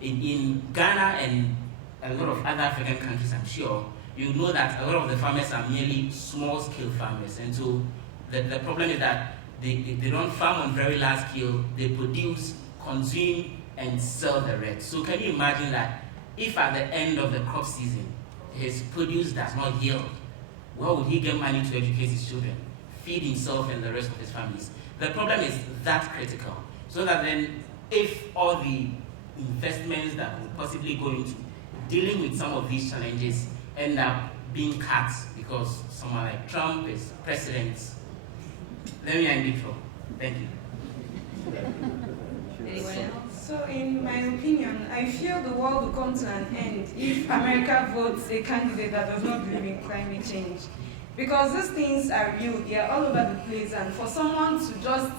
in Ghana and a lot of other African countries, I'm sure, you know that a lot of the farmers are merely small-scale farmers. And so the problem is that they don't farm on very large scale, they produce, consume, and sell the rest. So can you imagine that if at the end of the crop season, his produce does not yield, where would he get money to educate his children, feed himself and the rest of his families? The problem is that critical. So that then, if all the investments that would possibly go into dealing with some of these challenges end up being cut because someone like Trump is president, then we are in big trouble. Thank you. Anyone else? So in my opinion, I feel the world will come to an end if America votes a candidate that does not believe in climate change. Because these things are real, they are all over the place, and for someone to just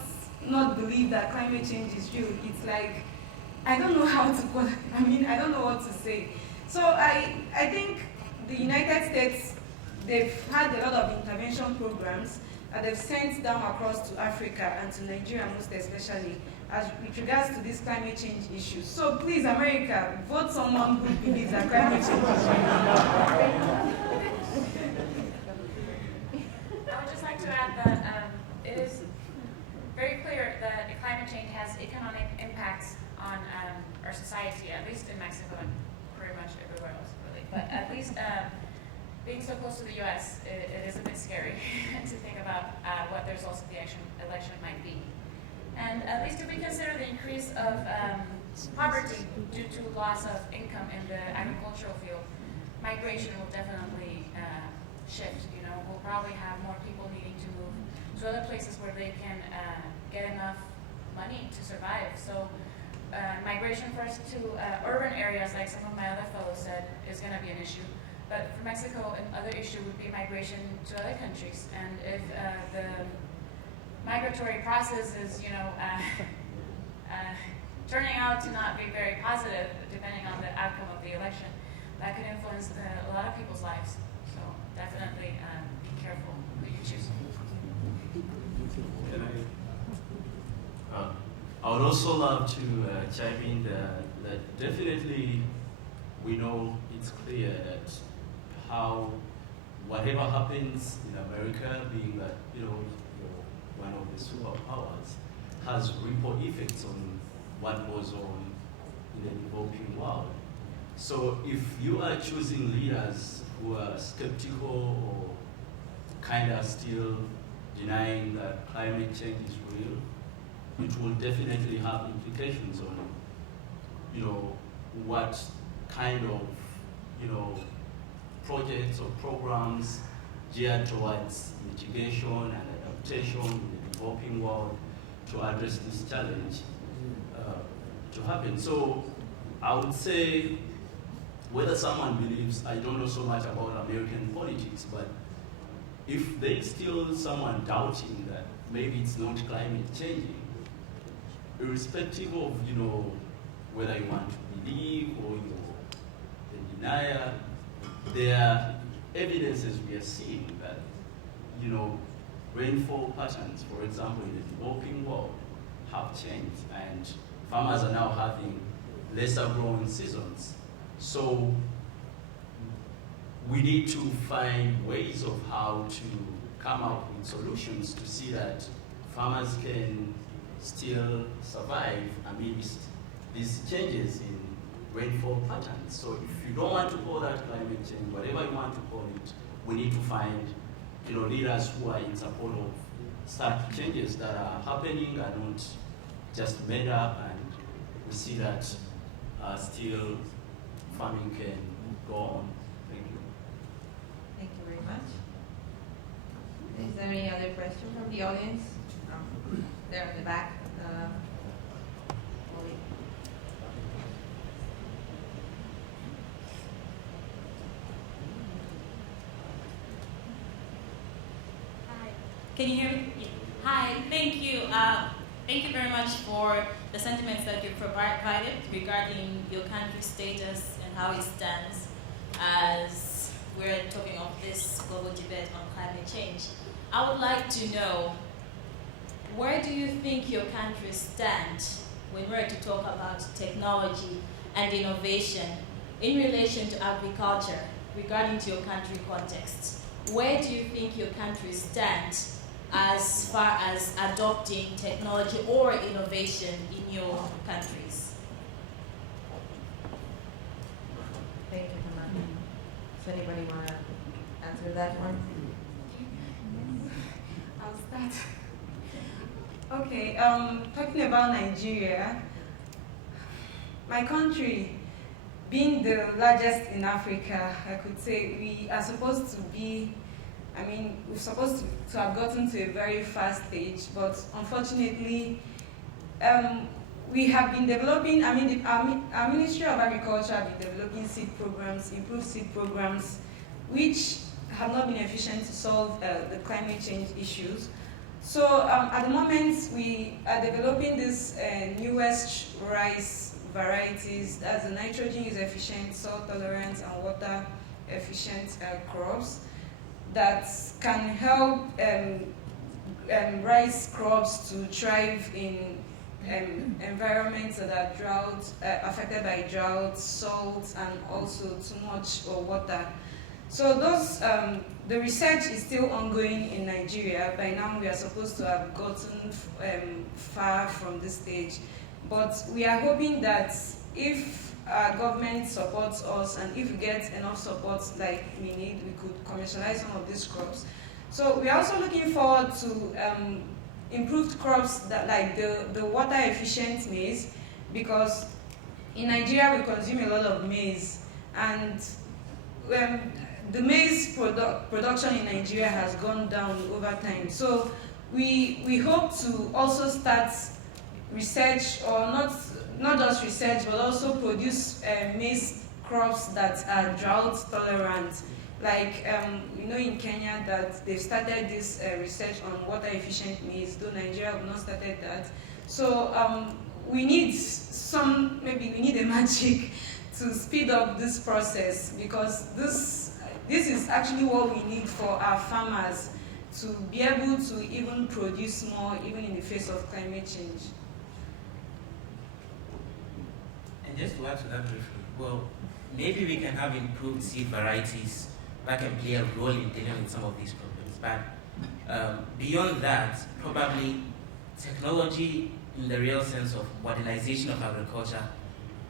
not believe that climate change is real, it's like, I don't know how to put it. I don't know what to say. So I think the United States, they've had a lot of intervention programs that they've sent down across to Africa and to Nigeria most especially, as with regards to this climate change issues. So please, America, vote someone who believes that climate change is real. I would just like to add that it is very clear that impacts on our society, at least in Mexico and pretty much everywhere else, really. But at least being so close to the U.S., it is a bit scary to think about what the results of the election might be. And at least if we consider the increase of poverty due to loss of income in the agricultural field, migration will definitely shift. You know, we'll probably have more people needing to move to other places where they can get enough money to survive. So migration first to urban areas, like some of my other fellows said, is going to be an issue. But for Mexico, another issue would be migration to other countries. And if the migratory process is, turning out to not be very positive, depending on the outcome of the election, that could influence a lot of people's lives. So definitely be careful who you choose. I would also love to chime in that definitely we know it's clear that how whatever happens in America, being that you're one of the superpowers, has ripple effects on what goes on in the developing world. So if you are choosing leaders who are skeptical or kind of still denying that climate change is real, it will definitely have implications on, what kind of, projects or programs geared towards mitigation and adaptation in the developing world to address this challenge to happen. So I would say whether someone believes, I don't know so much about American politics, but if there's still someone doubting that maybe it's not climate changing, irrespective of whether you want to believe or you're a denier, there are evidences we are seeing that rainfall patterns, for example, in the developing world, have changed, and farmers are now having lesser growing seasons. So we need to find ways of how to come up with solutions to see that farmers can still survive amidst these changes in rainfall patterns. So if you don't want to call that climate change, whatever you want to call it, we need to find leaders who are in support of such changes that are happening and not just made up, and we see that still farming can go on. Thank you. Thank you very much. Is there any other question from the audience? There in the back. Molly. Hi. Can you hear me? Yeah. Hi. Thank you. Thank you very much for the sentiments that you provided regarding your country's status and how it stands as we're talking of this global debate on climate change. I would like to know, where do you think your country stands when we're to talk about technology and innovation in relation to agriculture regarding to your country context? Where do you think your country stands as far as adopting technology or innovation in your countries? Thank you, Tamara. Does anybody want to answer that one? I'll start. Okay, talking about Nigeria, my country, being the largest in Africa, I could say we are supposed to be, we're supposed to have gotten to a very fast stage, but unfortunately, we have been developing, our Ministry of Agriculture have been developing seed programs, improved seed programs, which have not been efficient to solve the climate change issues. So at the moment, we are developing this newest rice varieties, that's the nitrogen use efficient, salt tolerant, and water efficient crops that can help rice crops to thrive in environments that are affected by drought, salt, and also too much water. So those, the research is still ongoing in Nigeria. By now we are supposed to have gotten far from this stage, But we are hoping that if our government supports us and if we get enough support like we need, we could commercialize some of these crops. So we are also looking forward to improved crops that like the water efficient maize, because in Nigeria we consume a lot of maize, and the maize production in Nigeria has gone down over time. So we hope to also start research, or not just research, but also produce maize crops that are drought tolerant. Like we know in Kenya that they've started this research on water efficient maize, though Nigeria have not started that. So we need maybe we need a magic to speed up this process, because this is actually what we need for our farmers to be able to even produce more, even in the face of climate change. And just to add to that briefly, well, maybe we can have improved seed varieties that can play a role in dealing with some of these problems. But beyond that, probably technology in the real sense of modernization of agriculture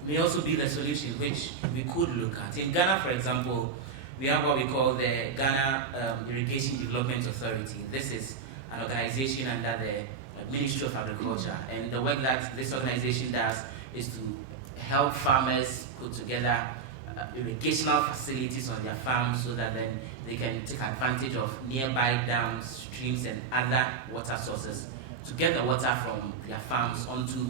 may also be the solution, which we could look at. In Ghana, for example, we have what we call the Ghana Irrigation Development Authority. This is an organization under the Ministry of Agriculture, and the work that this organization does is to help farmers put together irrigational facilities on their farms so that then they can take advantage of nearby dams, streams, and other water sources to get the water from their farms onto,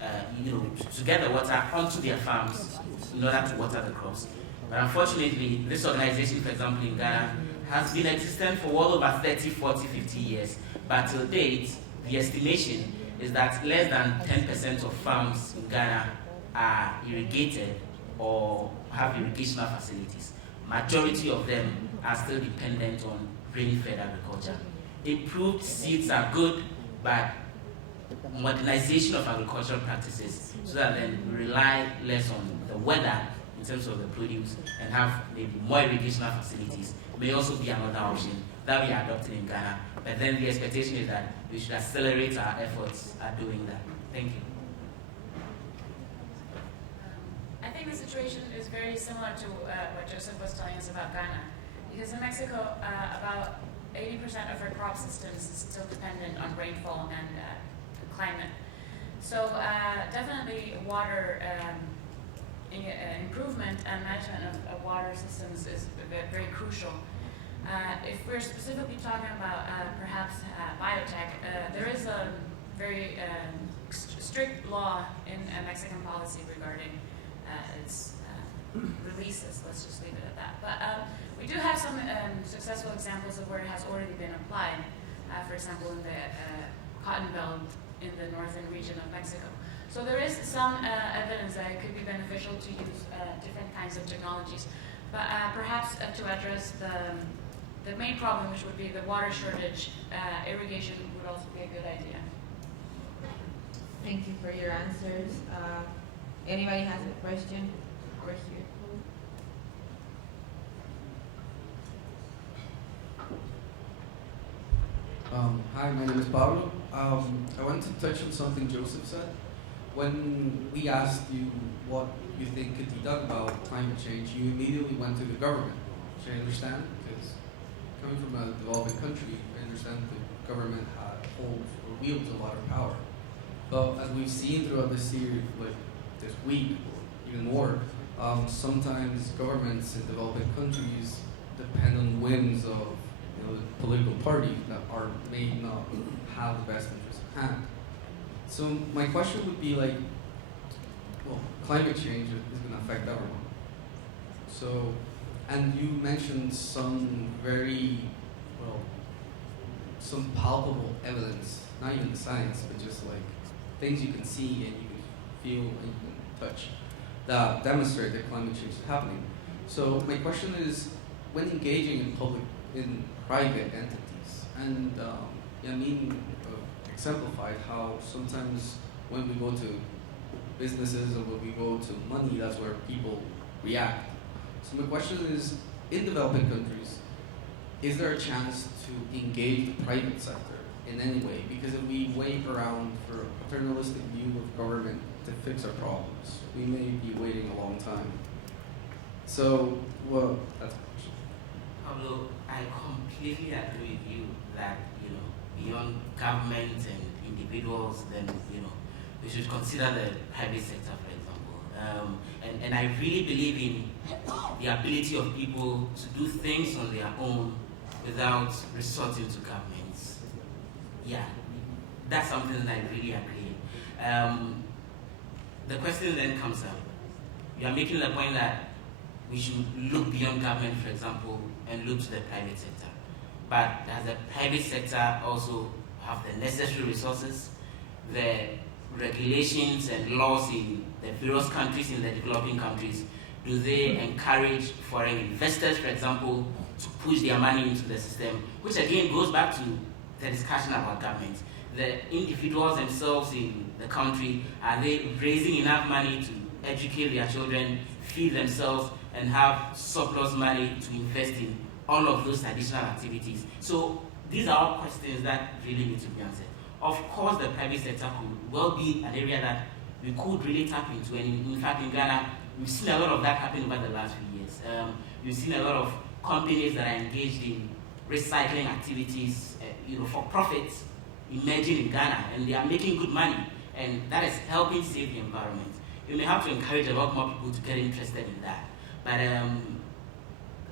to get the water onto their farms in order to water the crops. But unfortunately, this organization, for example, in Ghana, has been existent for well over 30, 40, 50 years. But till date, the estimation is that less than 10% of farms in Ghana are irrigated or have irrigational facilities. Majority of them are still dependent on rain-fed agriculture. Improved seeds are good, but modernization of agricultural practices so that then we rely less on the weather in terms of the produce and have maybe more irrigational facilities may also be another option that we are adopting in Ghana. But then the expectation is that we should accelerate our efforts at doing that. Thank you. I think the situation is very similar to what Joseph was telling us about Ghana. Because in Mexico, about 80% of our crop systems is still dependent on rainfall and climate. So definitely water improvement and management of water systems is very crucial. If we're specifically talking about perhaps biotech, there is a very strict law in Mexican policy regarding its releases. Let's just leave it at that. But we do have some successful examples of where it has already been applied. For example, in the cotton belt in the northern region of Mexico. So there is some evidence that it could be beneficial to use different kinds of technologies. But perhaps to address the main problem, which would be the water shortage, irrigation would also be a good idea. Thank you for your answers. Anybody has a question? Over here. Hi, my name is Pablo. I want to touch on something Joseph said. When we asked you what you think could be done about climate change, you immediately went to the government, which I understand, because coming from a developing country, I understand the government holds or wields a lot of power. But as we've seen throughout this series, like this week, or even more, sometimes governments in developing countries depend on whims of political parties that may not have the best interests at hand. So my question would be like, well, climate change is going to affect everyone. So, and you mentioned some some palpable evidence, not even science, but just like things you can see and you can feel and you can touch that demonstrate that climate change is happening. So my question is, when engaging in private entities, and exemplified how sometimes when we go to businesses or when we go to money, that's where people react. So my question is, in developing countries, is there a chance to engage the private sector in any way, because if we wait around for a paternalistic view of government to fix our problems, we may be waiting a long time. So, well, that's my question. Pablo, I completely agree with you that, beyond government and individuals, then, we should consider the private sector, for example. And I really believe in the ability of people to do things on their own without resorting to governments. Yeah, that's something that I really agree. The question then comes up. You are making the point that we should look beyond government, for example, and look to the private sector. But does the private sector also have the necessary resources, the regulations and laws in the various countries, in the developing countries? Do they encourage foreign investors, for example, to push their money into the system? Which again goes back to the discussion about government. The individuals themselves in the country, are they raising enough money to educate their children, feed themselves, and have surplus money to invest in all of those additional activities? So these are all questions that really need to be answered. Of course, the private sector could well be an area that we could really tap into. And in fact, in Ghana, we've seen a lot of that happen over the last few years. We've seen a lot of companies that are engaged in recycling activities, for profits, emerging in Ghana, and they are making good money, and that is helping save the environment. We may have to encourage a lot more people to get interested in that. But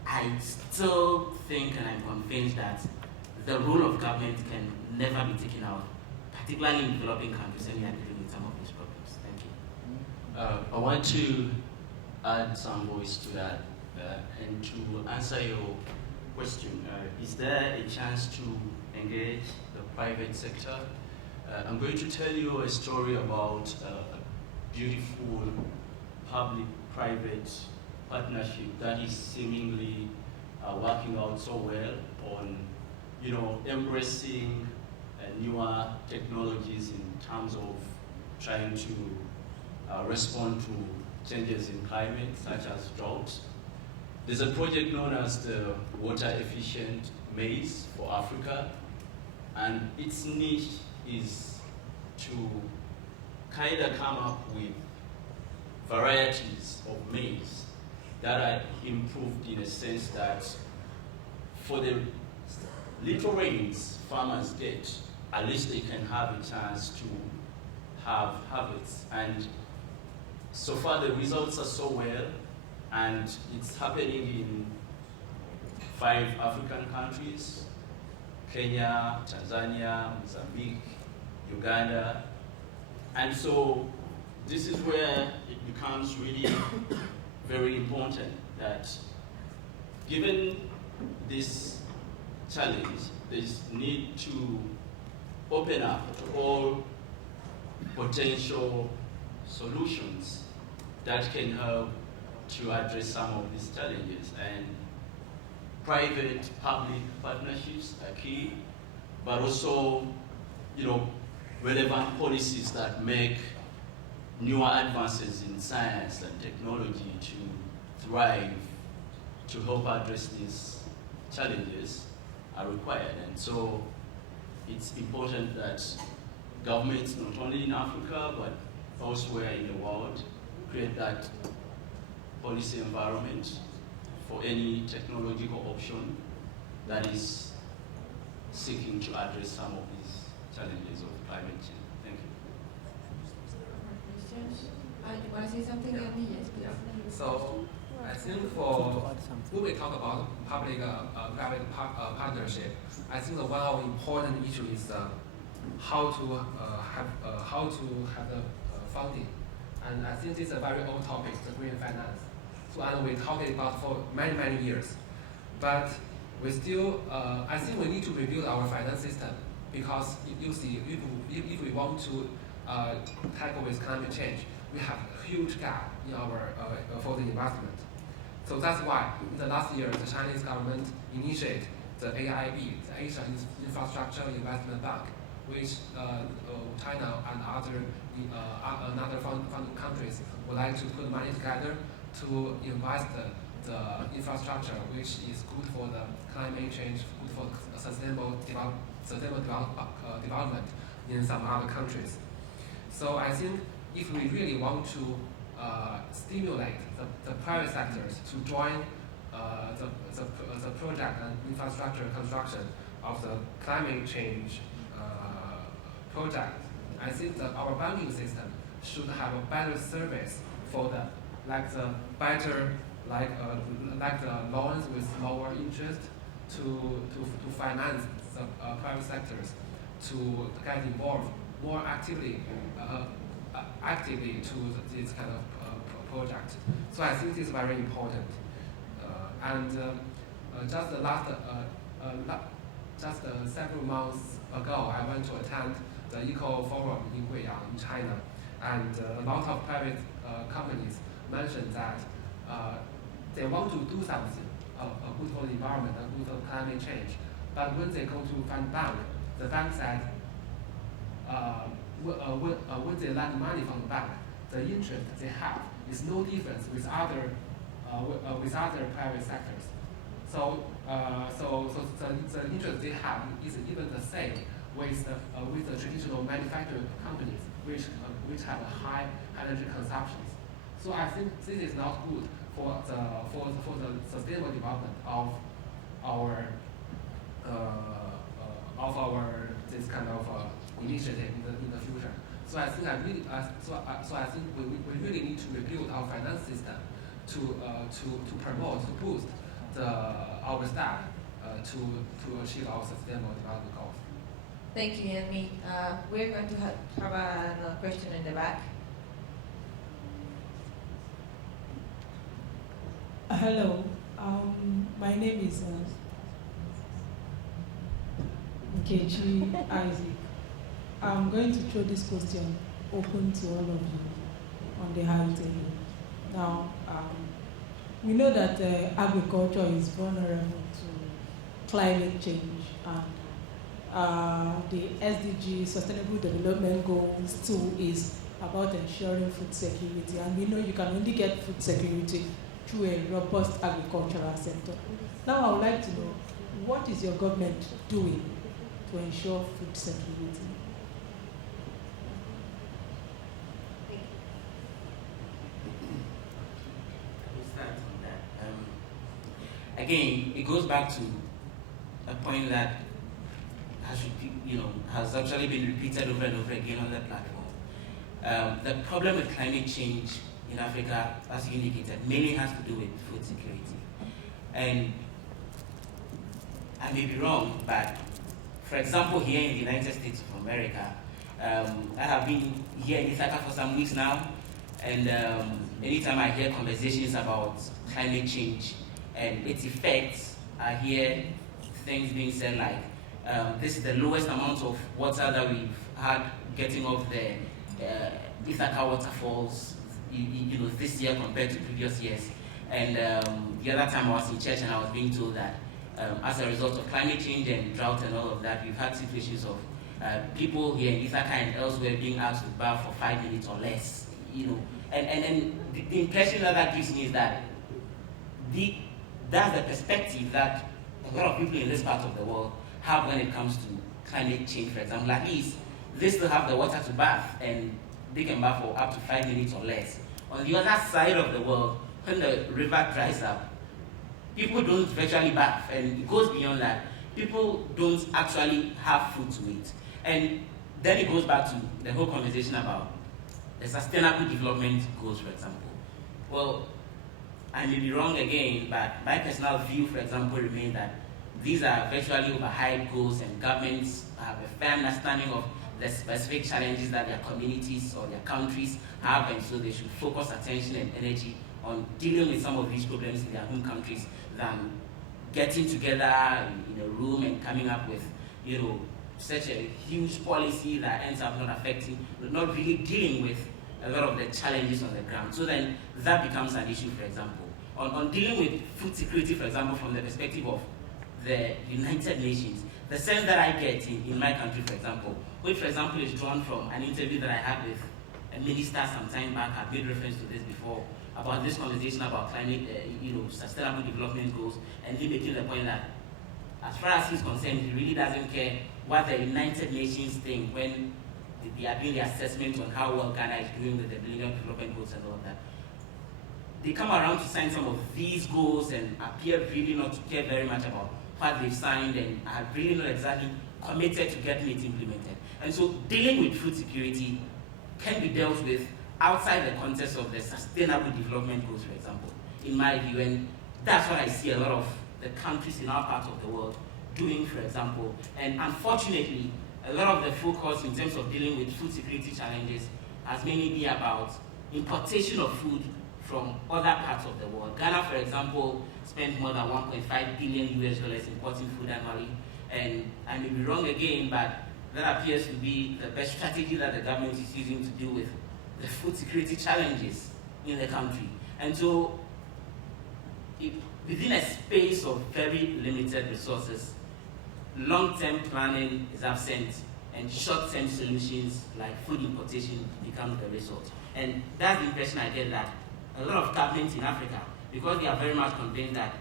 I still think, and I'm convinced, that the role of government can never be taken out, particularly in developing countries, and we are dealing with some of these problems. Thank you. I want to add some voice to that, and to answer your question. Is there a chance to engage the private sector? I'm going to tell you a story about a beautiful public-private partnership that is seemingly working out so well on, embracing newer technologies in terms of trying to respond to changes in climate, such as drought. There's a project known as the Water Efficient Maize for Africa, and its niche is to kind of come up with varieties of maize that are improved in a sense that for the little rains farmers get, at least they can have a chance to have harvests. And so far the results are so well, and it's happening in 5 African countries: Kenya, Tanzania, Mozambique, Uganda. And so this is where it becomes really very important that, given this challenge, there's need to open up to all potential solutions that can help to address some of these challenges. And private-public partnerships are key, but also, relevant policies that make newer advances in science and technology to thrive, to help address these challenges are required. And so it's important that governments, not only in Africa, but elsewhere in the world, create that policy environment for any technological option that is seeking to address some of these challenges of climate change. Thank you. Questions? You want to say something, Andy? Yes, please. So I think when we talk about public-private partnership, I think the one of the important issue is how to have the funding. And I think this is a very old topic, the green finance. So and we talked about for many, many years. But we still, I think we need to review our finance system, because you see, if we want to tackle with climate change, we have a huge gap in our for the investment. So that's why in the last year, the Chinese government initiated the AIB, the Asian Infrastructure Investment Bank, which China and other fund countries would like to put money together to invest the infrastructure, which is good for the climate change, good for sustainable sustainable development in some other countries. So I think if we really want to stimulate the private sectors to join the project and infrastructure construction of the climate change project, I think that our banking system should have a better service for them, like the loans with lower interest to finance the private sectors to get involved more actively to this kind of project. So I think this is very important. Just several months ago, I went to attend the Eco Forum in Guiyang in China, and a lot of private companies mentioned that they want to do something good for the environment and good for climate change. But when they go to find bank, the bank said when they lend money from the bank, the interest they have is no difference with other private sectors. So the interest they have is even the same with the traditional manufacturing companies, which have a high energy consumptions. So I think this is not good for the sustainable development of our this kind of initiative in the future. So I think we really need to rebuild our finance system to promote, to boost our staff to achieve our sustainable development goals. Thank you, Yanmi. We're going to have another question in the back. Hello, my name is Nkechi Isaac. I'm going to throw this question open to all of you on the high table. Now, we know that agriculture is vulnerable to climate change, and the SDG Sustainable Development Goals 2 is about ensuring food security, and we know you can only get food security through a robust agricultural sector. Now I would like to know, what is your government doing to ensure food security? Again, it goes back to a point that has actually been repeated over and over again on the platform. The problem with climate change in Africa, as you indicated, mainly has to do with food security. And I may be wrong, but for example, here in the United States of America, I have been here in Ithaca for some weeks now, and anytime I hear conversations about climate change and its effects, I hear things being said like, this is the lowest amount of water that we've had getting off the Ithaca waterfalls this year compared to previous years. And the other time I was in church and I was being told that as a result of climate change and drought and all of that, we've had situations of people here in Ithaca and elsewhere being asked to bath for 5 minutes or less, And then the impression that gives me is that that's the perspective that a lot of people in this part of the world have when it comes to climate change, for example. At least they still have the water to bath and they can bath for up to 5 minutes or less. On the other side of the world, when the river dries up, people don't virtually bath, and it goes beyond that. People don't actually have food to eat. And then it goes back to the whole conversation about the sustainable development goals, for example. Well, I may be wrong again, but my personal view, for example, remains that these are virtually overhyped goals, and governments have a fair understanding of the specific challenges that their communities or their countries have, and so they should focus attention and energy on dealing with some of these problems in their home countries than getting together in a room and coming up with, such a huge policy that ends up not really dealing with a lot of the challenges on the ground. So then that becomes an issue, for example. On dealing with food security, for example, from the perspective of the United Nations, the sense that I get in my country, for example, which, for example, is drawn from an interview that I had with a minister some time back. I've made reference to this before, about this conversation about climate, sustainable development goals, and he making the point that as far as he's concerned, he really doesn't care what the United Nations think when they are doing the assessment on how well Ghana is doing with the Millennium Development Goals and all of that. They come around to sign some of these goals and appear really not to care very much about what they've signed and are really not exactly committed to getting it implemented. And so dealing with food security can be dealt with outside the context of the Sustainable Development Goals, for example, in my view. And that's what I see a lot of the countries in our part of the world doing, for example. And unfortunately, a lot of the focus in terms of dealing with food security challenges has mainly been about importation of food from other parts of the world. Ghana, for example, spent more than $1.5 billion importing food annually. And I may be wrong again, but that appears to be the best strategy that the government is using to deal with the food security challenges in the country. And so, within a space of very limited resources, long-term planning is absent, and short-term solutions like food importation become the result. And that's the impression I get, that a lot of governments in Africa, because they are very much convinced that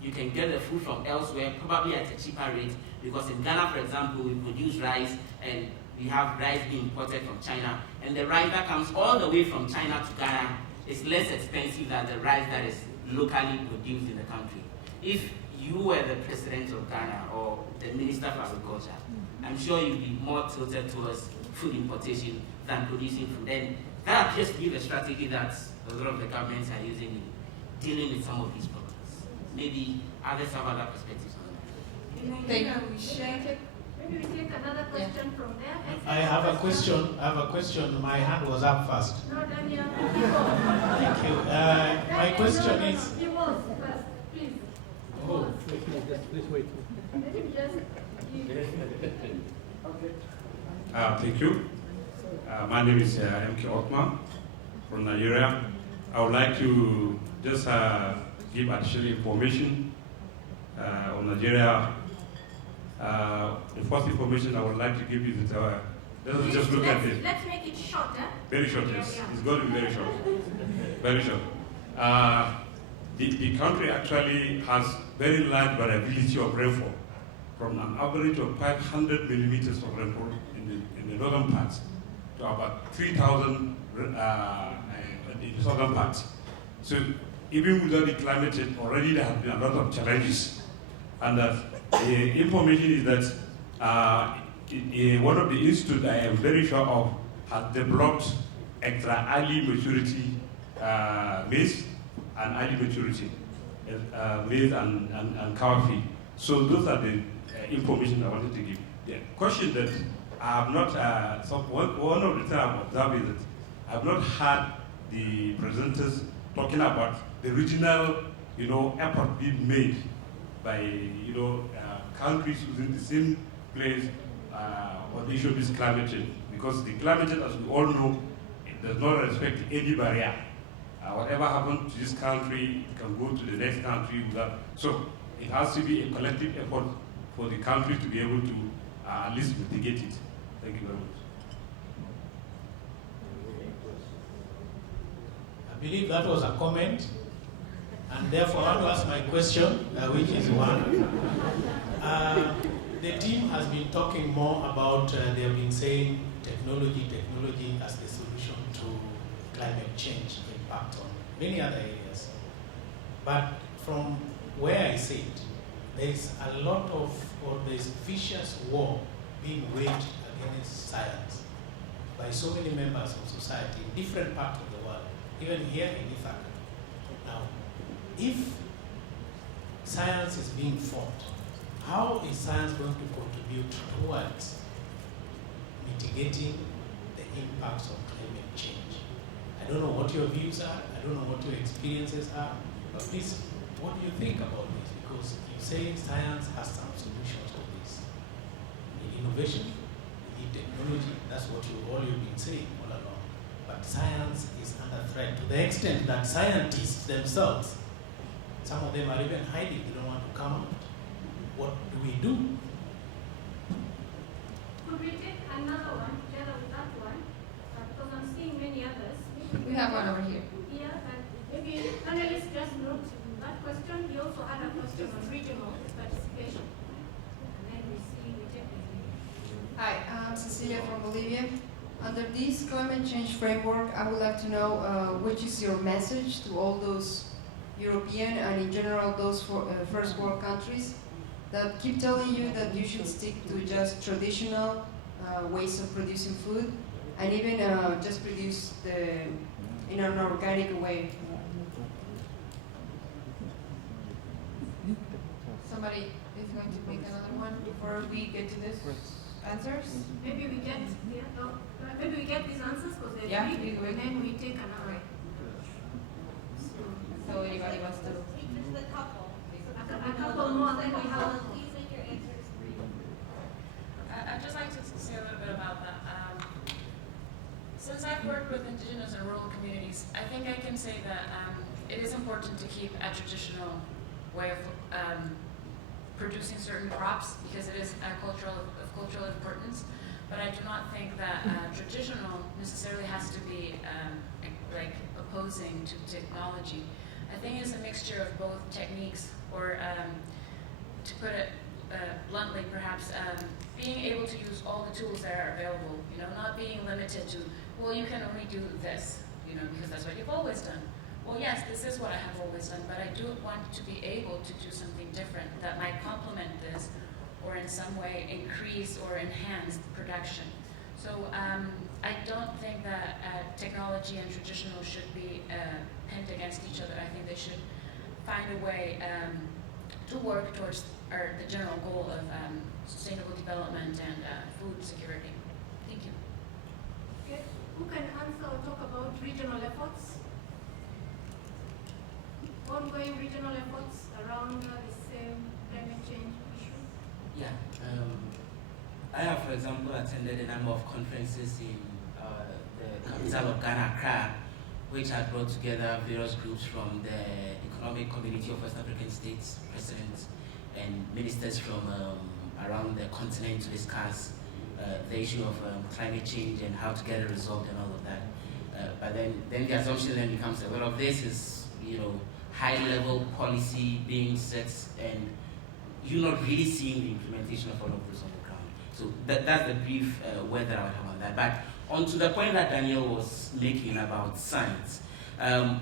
you can get the food from elsewhere, probably at a cheaper rate, because in Ghana, for example, we produce rice, and we have rice being imported from China, and the rice that comes all the way from China to Ghana is less expensive than the rice that is locally produced in the country. If you were the president of Ghana or the Minister for Agriculture, I'm sure you'd be more tilted towards food importation than producing food. And that appears to be the strategy that a lot of the governments are using in dealing with some of these problems. Maybe others have other perspectives on that. Maybe we take another question from there. I have a question. My hand was up first. No, Daniel. Thank you. My question is. He was first, please. Oh, please wait. Let him just give. Thank you. My name is MK Okma from Nigeria. I would like to just give additional information on Nigeria. The first information I would like to give you is that let's just look at it. Let's make it shorter. Very short, yes. It's going to be very short. Very short. The country actually has very large variability of rainfall, from an average of 500 millimeters of rainfall in the northern parts to about 3,000 in the southern parts. So even without the climate change, already there have been a lot of challenges. And the information is that one of the institutes I am very sure of has developed extra early maturity maize and early maturity maize and coffee. So those are the information I wanted to give. The question that I have not, one of the things I've observed is that I have not heard the presenters talking about the regional, effort being made by, countries within the same place on the issue of this climate change. Because the climate change, as we all know, it does not respect any barrier. Whatever happens to this country, it can go to the next country without. So it has to be a collective effort for the country to be able to at least mitigate it. Thank you very much. I believe that was a comment, and therefore I want to ask my question, which is one. The team has been talking more about, they have been saying technology as the solution to climate change impact on many other areas. But from where I sit, there's a lot of, or there's vicious war being waged against science by so many members of society in different parts of the world, even here in Ithaca. Now, if science is being fought, how is science going to contribute towards mitigating the impacts of climate change? I don't know what your views are, I don't know what your experiences are, but please, what do you think about this? Because you say science has some solutions to this. We need innovation, we need technology, that's what you've been saying all along. But science is under threat to the extent that scientists themselves, some of them are even hiding, they don't want to come out. What do we do? Could we take another one together with that one? Because I'm seeing many others. We have one over here. Yeah, but maybe panelists just note that question. He also had a question on regional participation. And then we take it. Hi, I'm Cecilia from Bolivia. Under this climate change framework, I would like to know which is your message to all those European and in general those first world countries that keep telling you that you should stick to just traditional ways of producing food and even just produce in an organic way. Somebody is going to make another one before we get to this answers? Maybe we get these answers because they're three, and then we take another. So anybody wants to? A couple more, then we have. I'd just like to say a little bit about that. Since I've worked with indigenous and rural communities, I think I can say that it is important to keep a traditional way of producing certain crops because it is of cultural importance. But I do not think that traditional necessarily has to be like opposing to technology. I think it's a mixture of both techniques, or to put it bluntly, perhaps being able to use all the tools that are available. You know, not being limited to, well, you can only do this, you know, because that's what you've always done. Well, yes, this is what I have always done, but I do want to be able to do something different that might complement this, or in some way increase or enhance production. So I don't think that technology and traditional should be pinned against each other. I think they should find a way to work towards the general goal of sustainable development and food security. Thank you. Okay. Who can answer or talk about regional efforts? Ongoing regional efforts around the same climate change issue? Yeah. I have, for example, attended a number of conferences in the capital of Ghana, Accra, which had brought together various groups from the Economic Community of West African States, presidents and ministers from around the continent to discuss the issue of climate change and how to get it resolved and all of that. But then the assumption then becomes a lot of this is, you know, high-level policy being set, and you're not really seeing the implementation of all of this on the ground. So that's the brief word that I would have on that. But on to the point that Daniel was making about science, I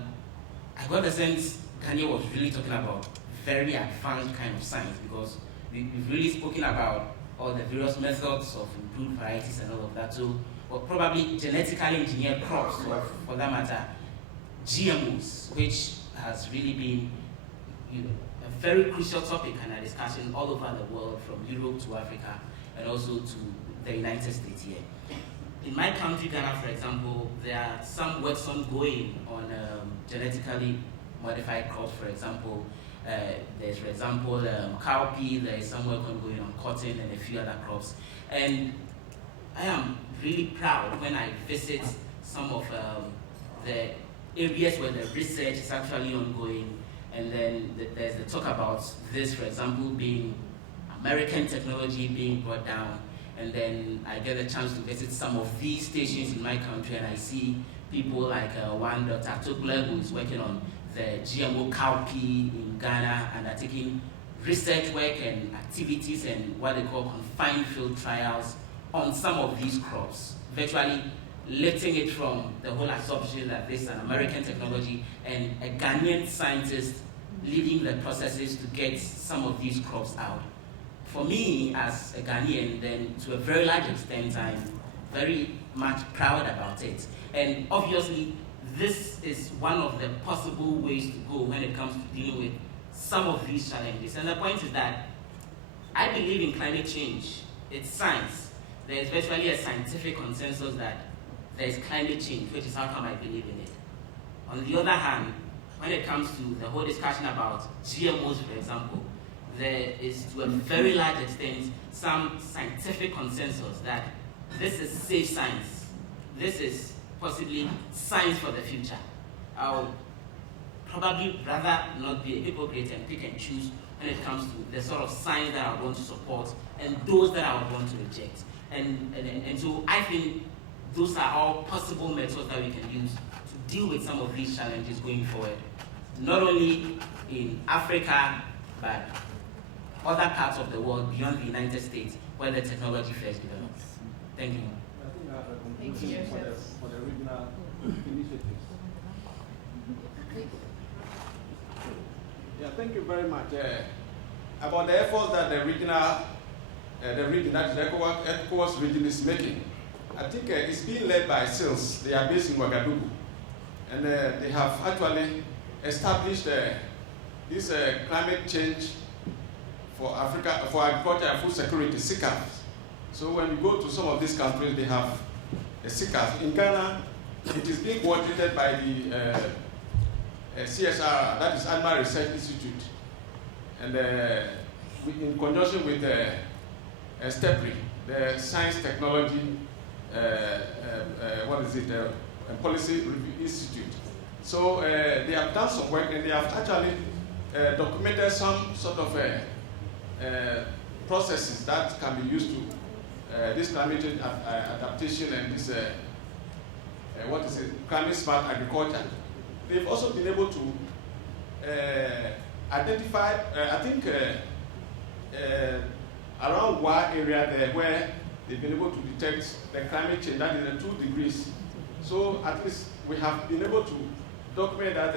got the sense Daniel was really talking about very advanced kind of science, because we've really spoken about all the various methods of improved varieties and all of that. So, well, probably genetically engineered crops, or for that matter, GMOs, which has really been, you know, a very crucial topic and a discussion all over the world, from Europe to Africa and also to the United States here. In my country, Ghana, for example, there are some works ongoing on genetically modified crops. For example, there's, for example, cowpea. There is some work ongoing on cotton and a few other crops. And I am really proud when I visit some of the areas where the research is actually ongoing, and then there's the talk about this, for example, being American technology being brought down, and then I get a chance to visit some of these stations in my country, and I see people like one Dr. Tokule, who is working on the GMO cowpea in Ghana, and are taking research work and activities and what they call confined field trials on some of these crops, virtually lifting it from the whole assumption that this is an American technology, and a Ghanaian scientist leading the processes to get some of these crops out. For me, as a Ghanaian, then to a very large extent, I'm very much proud about it. And obviously, this is one of the possible ways to go when it comes to dealing with some of these challenges. And the point is that I believe in climate change. It's science. There's virtually a scientific consensus that there is climate change, which is how come I believe in it. On the other hand, when it comes to the whole discussion about GMOs, for example, there is, to a very large extent, some scientific consensus that this is safe science. This is possibly science for the future. I'll probably rather not be a hypocrite and pick and choose when it comes to the sort of science that I want to support and those that I would want to reject. And so I think those are all possible methods that we can use to deal with some of these challenges going forward, not only in Africa, but other parts of the world beyond the United States where the technology first developed. Thank you. I think I have a Thank you, conclusion for the regional initiatives. Yeah, thank you very much. About the efforts that the region, that the ECOWAS region is making, I think it's being led by SILS. They are based in Ouagadougou. And they have actually established this climate change for Africa, for agriculture and food security, SICAF. So when you go to some of these countries, they have a SICAF. In Ghana, it is being coordinated by the CSR, that is Animal Research Institute, and in conjunction with STEPRI, the Science Technology, Policy Review Institute. So they have done some work, and they have actually documented some sort of processes that can be used to this climate change adaptation and this climate smart agriculture. They've also been able to identify, I think, around one area there where they've been able to detect the climate change, that is 2 degrees. So at least we have been able to document that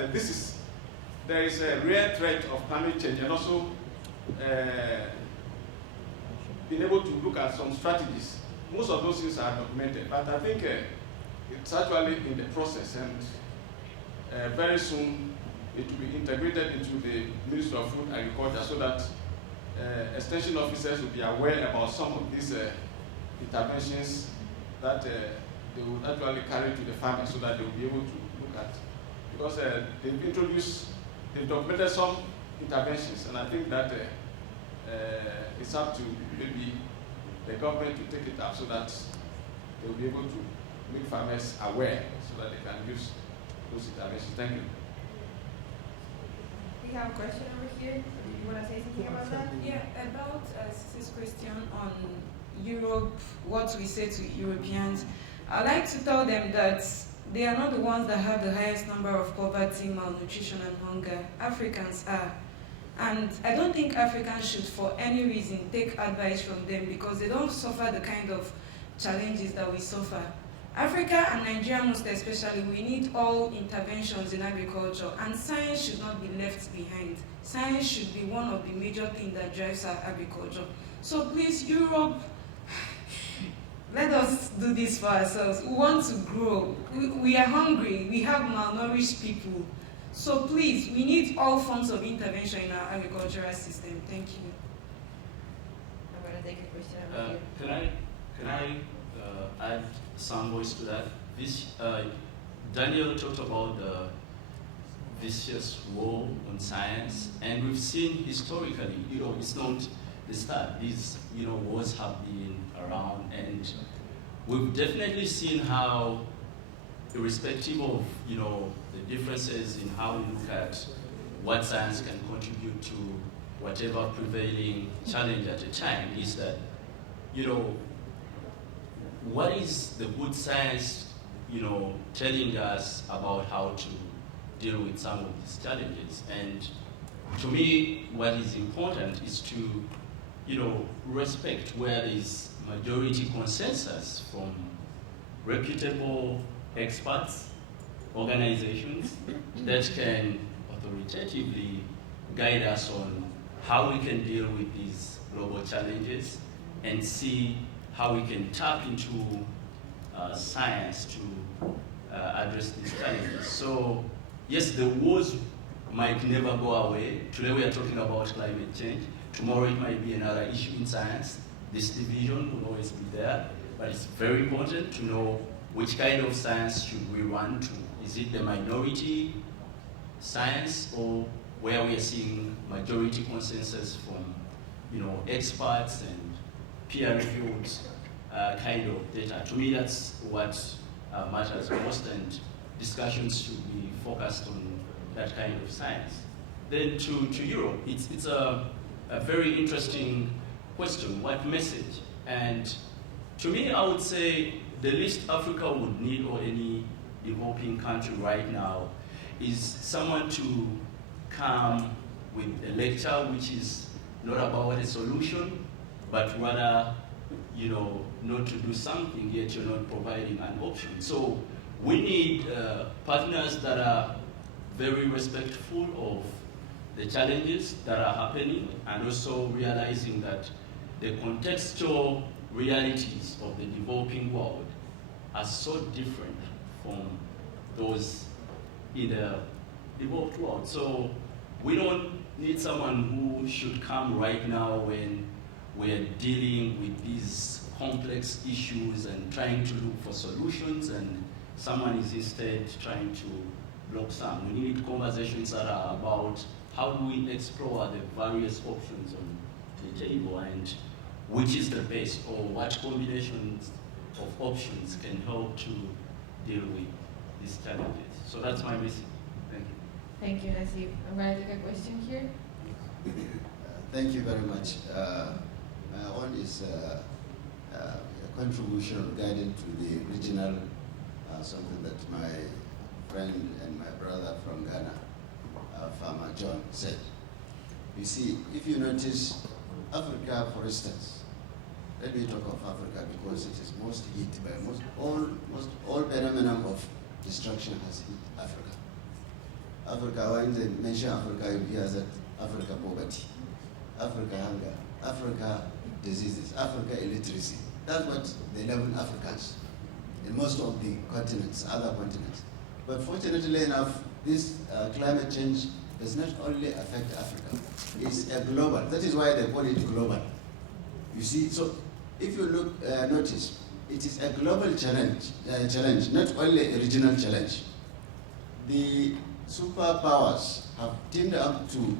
there is a real threat of climate change, and also been able to look at some strategies. Most of those things are documented, but I think it's actually in the process, and very soon it will be integrated into the Ministry of Food and Agriculture, so that extension officers will be aware about some of these interventions that they will actually carry to the farmers, so that they will be able to look at. Because they've documented some interventions, and I think that it's up to maybe the government to take it up, so that they will be able to make farmers aware, so that they can use those interventions. Thank you. We have a question over here. Do you want to say something about that? Yeah, about this question on Europe, what we say to Europeans. I like to tell them that they are not the ones that have the highest number of poverty, malnutrition, and hunger. Africans are. And I don't think Africans should, for any reason, take advice from them, because they don't suffer the kind of challenges that we suffer. Africa and Nigeria most especially, we need all interventions in agriculture, and science should not be left behind. Science should be one of the major things that drives our agriculture. So please, Europe, let us do this for ourselves. We want to grow. We are hungry. We have malnourished people. So please, we need all forms of intervention in our agricultural system. Thank you. I'm going to take a question over here. Can I add some voice to that? Daniel talked about the vicious war on science, and we've seen historically, it's not the start. These, wars have been around, and we've definitely seen how, irrespective of, the differences in how we look at what science can contribute to whatever prevailing challenge at a time, is that, what is the good science, telling us about how to deal with some of these challenges? And to me, what is important is to, respect where there is majority consensus from reputable experts, organizations that can authoritatively guide us on how we can deal with these global challenges, and see how we can tap into science to address these challenges. So yes, the wars might never go away. Today we are talking about climate change. Tomorrow it might be another issue in science. This division will always be there, but it's very important to know which kind of science should we run to. Is it the minority science, or where we are seeing majority consensus from, experts and peer-reviewed kind of data? To me, that's what matters most, and discussions should be focused on that kind of science. Then to Europe, it's a very interesting question. What message? And to me, I would say the least Africa would need, or any developing country right now, is someone to come with a lecture which is not about a solution, but rather not to do something, yet you're not providing an option. So we need partners that are very respectful of the challenges that are happening, and also realizing that the contextual realities of the developing world are so different from those in the developed world. So we don't need someone who should come right now when we're dealing with these complex issues and trying to look for solutions, and someone is instead trying to block some. We need conversations that are about how do we explore the various options on the table, and which is the best, or what combinations of options can help to deal with these challenges. So that's my message. Thank you. Thank you, Nassib. I'm going to take a question here. Thank you very much. One is a contribution regarding to the regional, something that my friend and my brother from Ghana, Farmer John, said. You see, if you notice, Africa, for instance, let me talk of Africa because it is most hit by all phenomenon of destruction has hit Africa. Africa, when they mention Africa, you hear that Africa poverty, Africa hunger, Africa diseases, Africa illiteracy. That's what they label Africans in most of the continents, other continents. But fortunately enough, this climate change does not only affect Africa, it's a global. That is why they call it global. You see, so if you look, notice, it is a global challenge, not only a regional challenge. The superpowers have teamed up to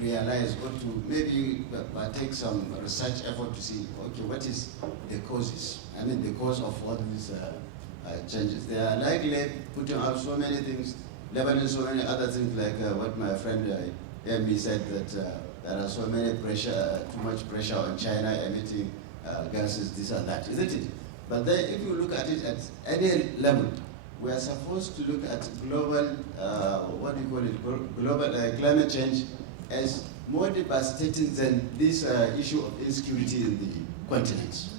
realize or to maybe take some research effort to see, okay, what is the causes? I mean, the cause of all these changes. They are likely putting out so many things, leveling so many other things, like what my friend MB said, that there are so many pressure, too much pressure on China emitting gases, this and that, isn't it? But then if you look at it at any level, we are supposed to look at global, what do you call it, global climate change as more devastating than this issue of insecurity in the continents.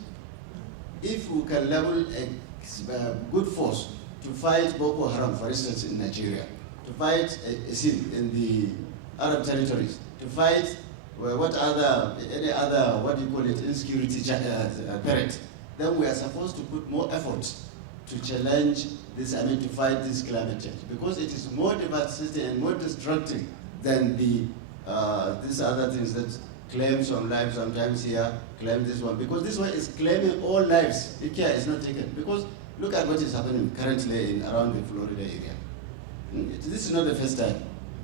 If we can level a good force to fight Boko Haram, for instance, in Nigeria, to fight ISIL in the Arab territories, to fight any other, what do you call it, insecurity threat, then we are supposed to put more effort to challenge this, I mean, to fight this climate change, because it is more devastating and more destructive than these other things that claim some lives sometimes here, claim this one, because this one is claiming all lives if care is not taken. Because look at what is happening currently around the Florida area. This is not the first time.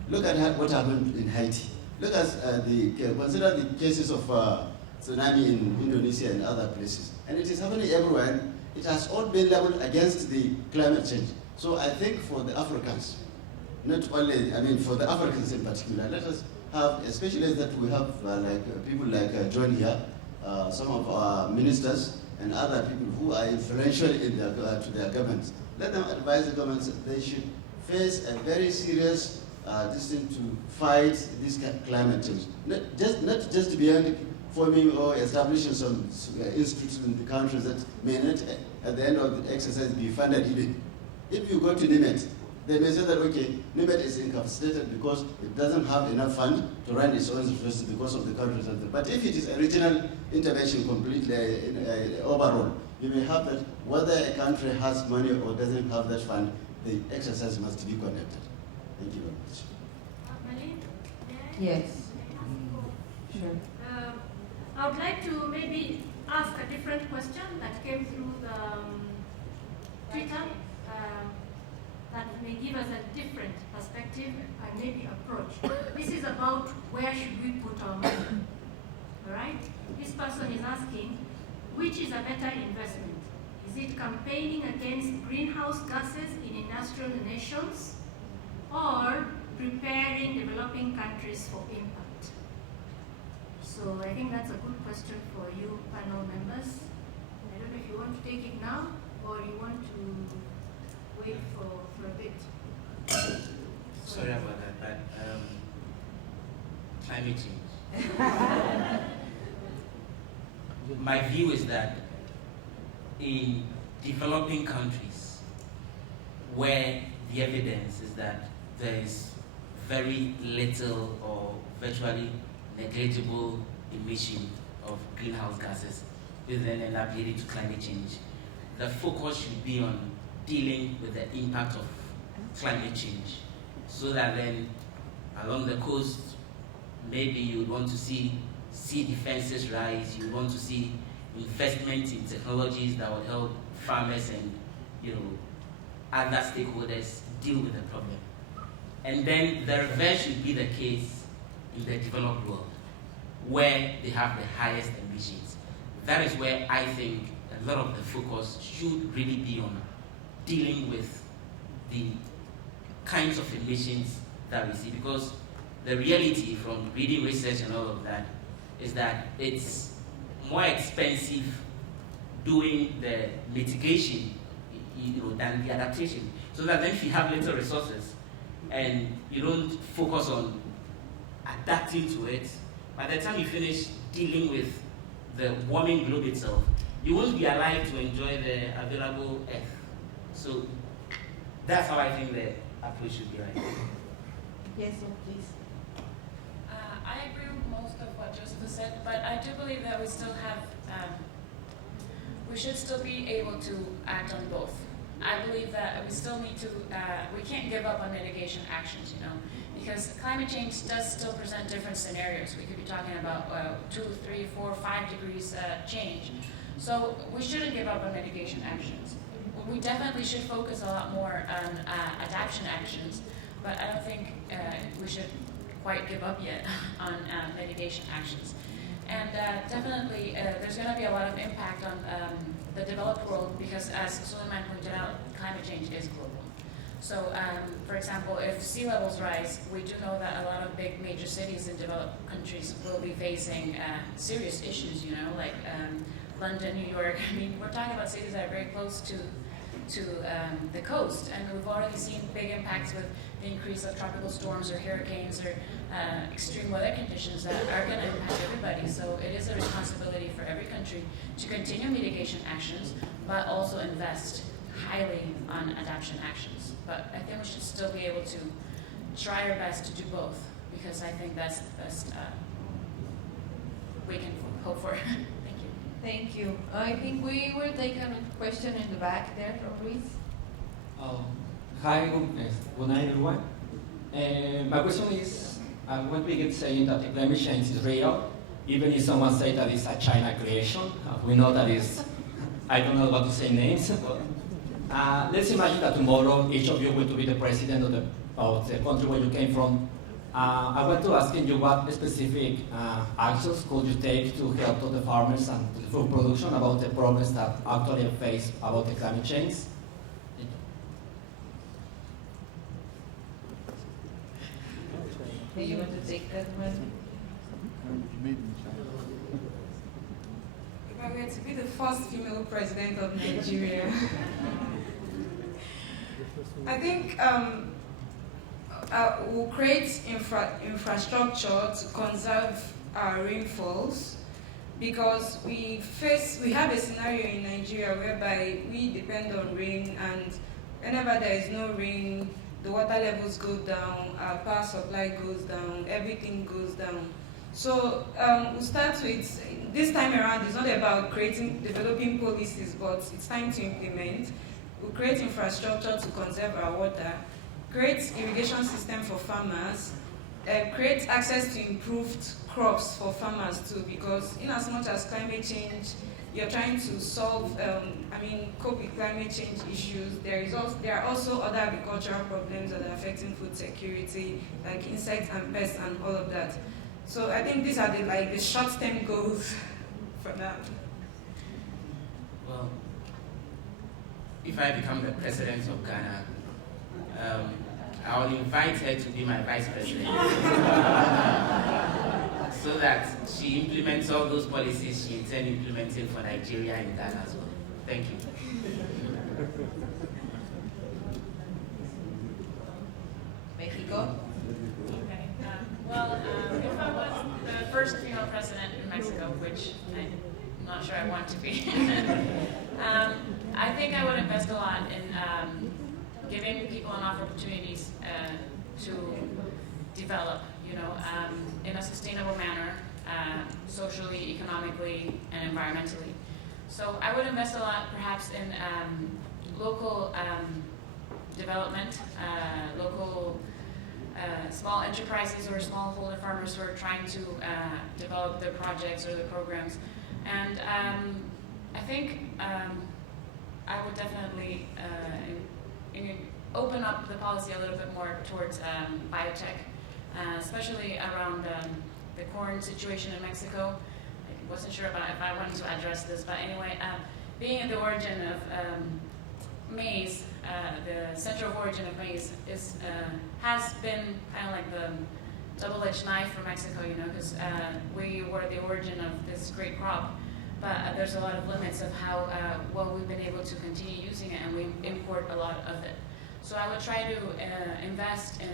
Look at what happened in Haiti. Look at consider the cases of tsunami in Indonesia and other places. And it is happening everywhere. It has all been leveled against the climate change. So I think for the Africans, not only, I mean, for the Africans in particular, let us have, especially that we have people like John here, some of our ministers and other people who are influential in to their governments. Let them advise the governments that they should face a very serious decision to fight this climate change. Not just beyond forming or establishing some institutes in the countries that may not, at the end of the exercise, be funded even. If you go to NIMET, they may say that, okay, NIMET is incapacitated because it doesn't have enough fund to run its own resources because of the countries. But if it is a regional intervention completely overall, you may have that whether a country has money or doesn't have that fund, the exercise must be conducted. Thank you very much. Marlene? Yes. Sure. I would like to maybe ask a different question that came through the Twitter that may give us a different perspective and maybe approach. This is about where should we put our money, all right? This person is asking, which is a better investment? Is it campaigning against greenhouse gases in industrial nations or preparing developing countries for impact? So I think that's a good question for you panel members. I don't know if you want to take it now or you want to wait for a bit. Sorry about that, but climate change. my view is that in developing countries where the evidence is that there is very little or virtually negligible emission of greenhouse gases, will then end up leading to climate change. The focus should be on dealing with the impact of climate change, so that then along the coast, maybe you would want to see sea defenses rise, you would want to see investment in technologies that would help farmers and other stakeholders deal with the problem. And then the reverse should be the case in the developed world, where they have the highest emissions. That is where I think a lot of the focus should really be on dealing with the kinds of emissions that we see, because the reality from reading research and all of that is that it's more expensive doing the mitigation than the adaptation. So that then if you have little resources and you don't focus on adapting to it, by the time you finish dealing with the warming globe itself, you won't be alive to enjoy the available earth. So that's how I think the approach should be like. Yes, sir, please. I agree with most of what Joseph has said, but I do believe that we still have, we should still be able to act on both. I believe that we still need to, we can't give up on mitigation actions, because climate change does still present different scenarios. We could be talking about 2, 3, 4, 5 degrees change. So we shouldn't give up on mitigation actions. We definitely should focus a lot more on adaptation actions, but I don't think we should quite give up yet on mitigation actions. And definitely there's going to be a lot of impact on the developed world, because as Suleiman pointed out, climate change is global. So for example, if sea levels rise, we do know that a lot of big major cities in developed countries will be facing serious issues, like London, New York. I mean, we're talking about cities that are very close to the coast, and we've already seen big impacts with the increase of tropical storms or hurricanes or extreme weather conditions that are going to impact everybody. So it is a responsibility for every country to continue mitigation actions, but also invest highly on adaptation actions. But I think we should still be able to try our best to do both, because I think that's the best we can hope for. Thank you. I think we will take a question in the back there from Ruiz. Hi, good night, everyone. My question is, when we get saying that the climate change is real, even if someone says that it's a China creation, we know that is, I don't know what to say names, but let's imagine that tomorrow each of you will be the president of the country where you came from. I want to ask you what specific actions could you take to help to the farmers and the food production about the problems that actually face about the climate change? Do you want to take that one? If I were to be the first female president of Nigeria, I think we'll create infrastructure to conserve our rainfalls, because we have a scenario in Nigeria whereby we depend on rain, and whenever there is no rain, the water levels go down, our power supply goes down, everything goes down. So we'll start with, this time around, it's not about developing policies, but it's time to implement. We'll create infrastructure to conserve our water, create irrigation system for farmers, create access to improved crops for farmers too, because in as much as climate change, you're trying to solve, cope with climate change issues, there are also other agricultural problems that are affecting food security, like insects and pests and all of that. So I think these are the short-term goals for now. Well, if I become the president of Ghana, I'll invite her to be my vice president so that she implements all those policies she intends implementing for Nigeria and Ghana as well. Thank you. Mexico? Okay. Well, if I was the first female president in Mexico, which I'm not sure I want to be. I think I would invest a lot in giving people enough opportunities to develop, in a sustainable manner, socially, economically, and environmentally. So I would invest a lot, perhaps, in local development, local small enterprises or smallholder farmers who are trying to develop their projects or their programs. And I think I would definitely open up the policy a little bit more towards biotech, especially around the corn situation in Mexico. I wasn't sure about if I wanted to address this, but anyway, being at the origin of maize, the central origin of maize has been kind of like the double-edged knife for Mexico, because we were the origin of this great crop, but there's a lot of limits of how well we've been able to continue using it, and we import a lot of it. So I would try to invest in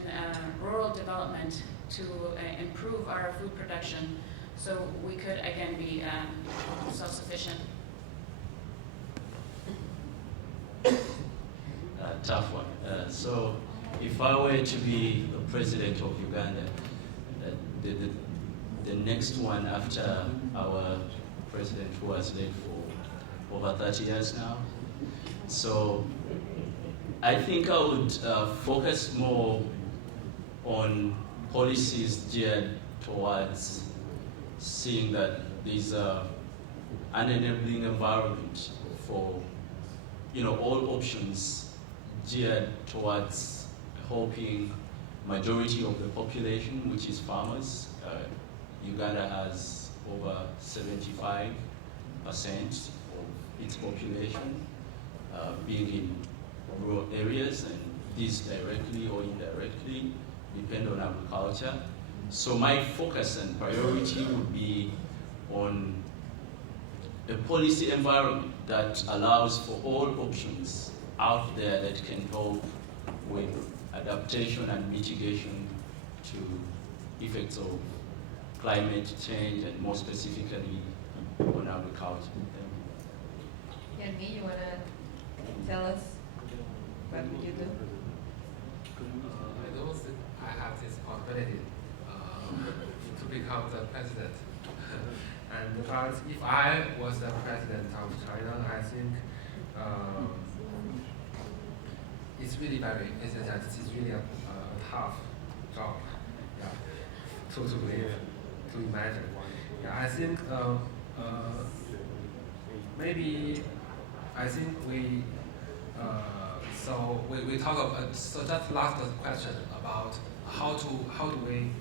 rural development to improve our food production, so we could again be self-sufficient. Tough one. So if I were to be the president of Uganda, the next one after our president who has led for over 30 years now, so I think I would focus more on policies geared towards seeing that there's an enabling environment for all options geared towards helping majority of the population, which is farmers. Uganda has over 75% of its population being in rural areas, and these directly or indirectly depend on agriculture. So my focus and priority would be on a policy environment that allows for all options out there that can help with adaptation and mitigation to effects of climate change, and more specifically on agriculture. Yanni, you want to tell us what would you do? I don't think I have this possibility to become the president. But if I was the president of China, I think it's really a tough job, to live, to imagine. I think we talk about, so that's last question about how do we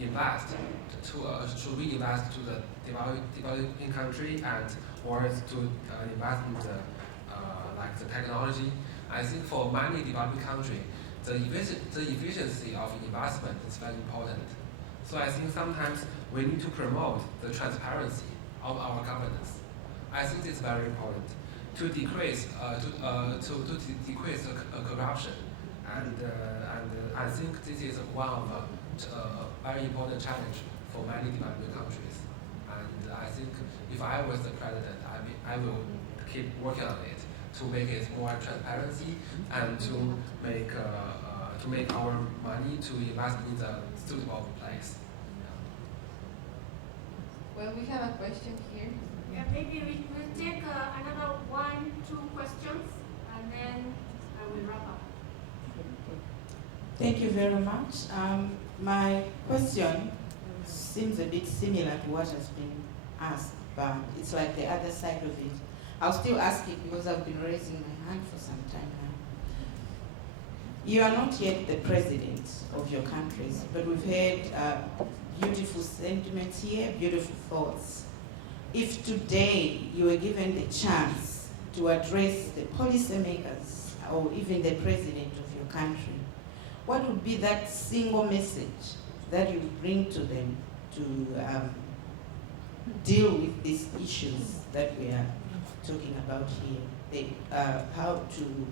invest should we invest to the developing country or to invest in the technology? I think for many developing countries, the efficiency of investment is very important. So I think sometimes we need to promote the transparency of our governance. I think it's very important to decrease corruption, and I think this is one of a very important challenge for many developing countries. And I think if I was the president, I will keep working on it to make it more transparency and to make our money to invest in the suitable place. Well, we have a question here. Yeah, maybe we'll take another 1-2 questions, and then I will wrap up. Thank you very much. My question seems a bit similar to what has been asked, but it's like the other side of it. I'll still ask it because I've been raising my hand for some time now. You are not yet the president of your countries, but we've heard beautiful sentiments here, beautiful thoughts. If today you were given the chance to address the policymakers or even the president of your country, what would be that single message that you bring to them to deal with these issues that we are talking about here? How to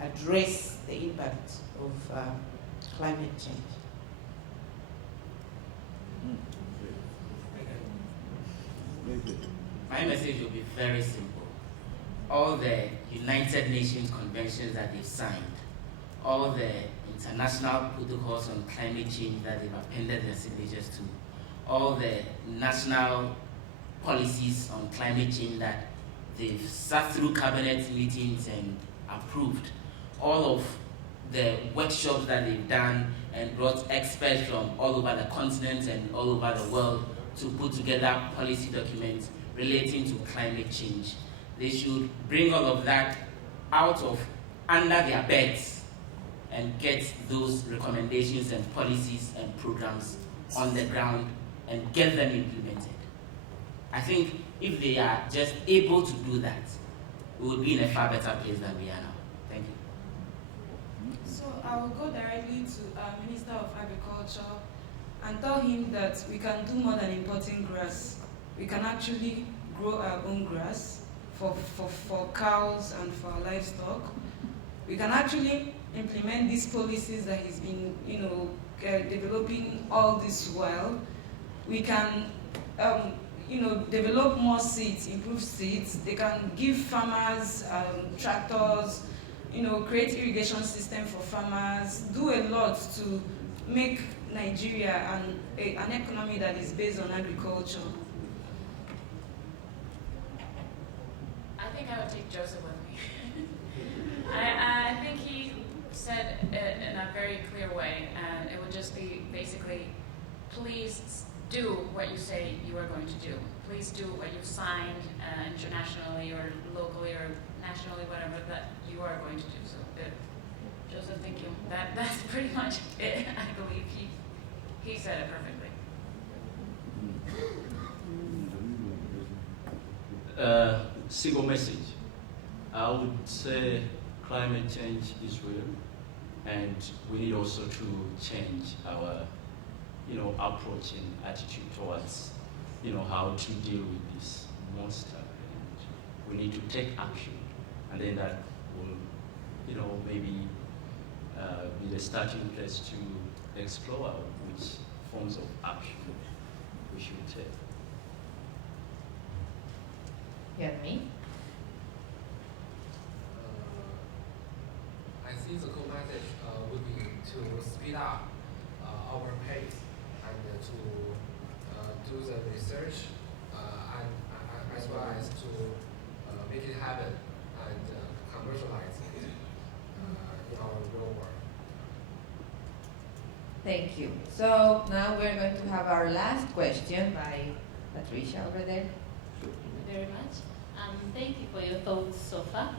address the impact of climate change. My message will be very simple. All the United Nations conventions that they've signed, all the international protocols on climate change that they've appended their signatures to, all the national policies on climate change that they've sat through cabinet meetings and approved, all of the workshops that they've done and brought experts from all over the continent and all over the world to put together policy documents relating to climate change. They should bring all of that out of under their beds and get those recommendations and policies and programs on the ground and get them implemented. I think if they are just able to do that, we will be in a far better place than we are now. Thank you. So I will go directly to our Minister of Agriculture and tell him that we can do more than importing grass. We can actually grow our own grass for cows and for livestock. We can actually implement these policies that he's been, developing all this while. We can, develop more seeds, improve seeds. They can give farmers tractors, create irrigation system for farmers, do a lot to make Nigeria an economy that is based on agriculture. I think I would take Joseph with me. I think he said it in a very clear way, and it would just be basically, please do what you say you are going to do. Please do what you've signed internationally or locally or nationally, whatever, that you are going to do. So, Joseph, thank you. That's pretty much it. I believe he said it perfectly. Single message. I would say climate change is real, and we need also to change our, approach and attitude towards, how to deal with this monster. And we need to take action, and then that will, maybe be the starting place to explore which forms of action we should take. Me? I think the core message would be to speed up our pace and to do the research and as well as to make it happen and commercialize it in our real world. Thank you. So now we're going to have our last question by Patricia over there. Thank you very much. Thank you for your thoughts so far.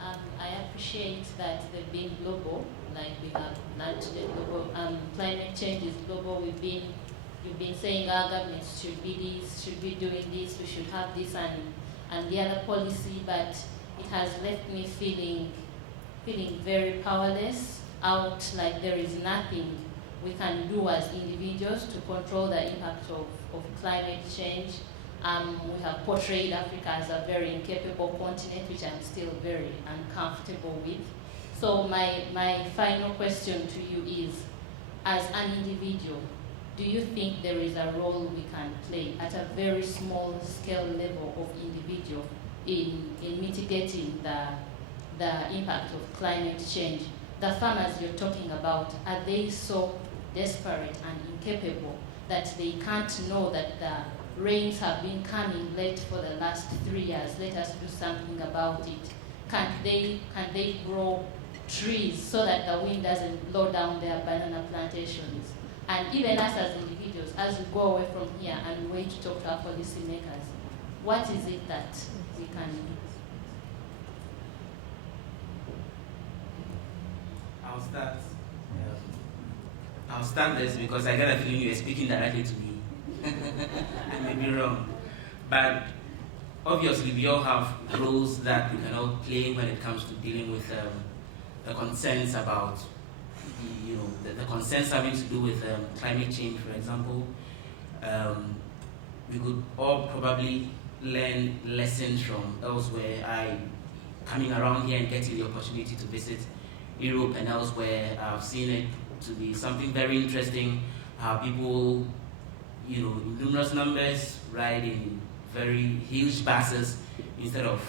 I appreciate that they've been global, like we have launched the global, climate change is global. You've been saying our governments should be this, should be doing this, we should have this and the other policy, but it has left me feeling very powerless, out like there is nothing we can do as individuals to control the impact of climate change. We have portrayed Africa as a very incapable continent, which I'm still very uncomfortable with. So my final question to you is, as an individual, do you think there is a role we can play at a very small scale level of individual in mitigating the impact of climate change? The farmers you're talking about, are they so desperate and incapable that they can't know that the rains have been coming late for the last 3 years? Let us do something about it. Can they grow trees so that the wind doesn't blow down their banana plantations? And even us as individuals, as we go away from here and wait to talk to our policymakers, what is it that we can do? I'll start this because I got a feeling you're speaking directly to me. I may be wrong. But obviously we all have roles that we can all play when it comes to dealing with the concerns about, the concerns having to do with climate change, for example. We could all probably learn lessons from elsewhere. Coming around here and getting the opportunity to visit Europe and elsewhere, I've seen it to be something very interesting. How people, in numerous numbers, ride in very huge buses instead of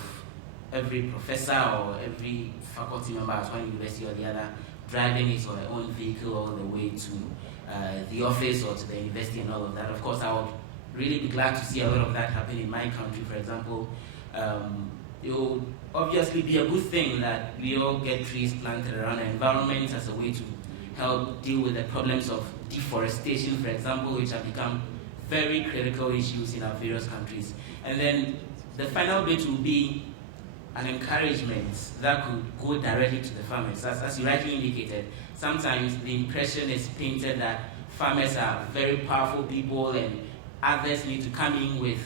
every professor or every faculty member at one university or the other driving it on their own vehicle all the way to the office or to the university and all of that. Of course, I would really be glad to see a lot of that happen in my country, for example. It will obviously be a good thing that we all get trees planted around the environment as a way to help deal with the problems of deforestation, for example, which have become very critical issues in our various countries. And then the final bit will be an encouragement that could go directly to the farmers. As you rightly indicated, sometimes the impression is painted that farmers are very powerful people and others need to come in with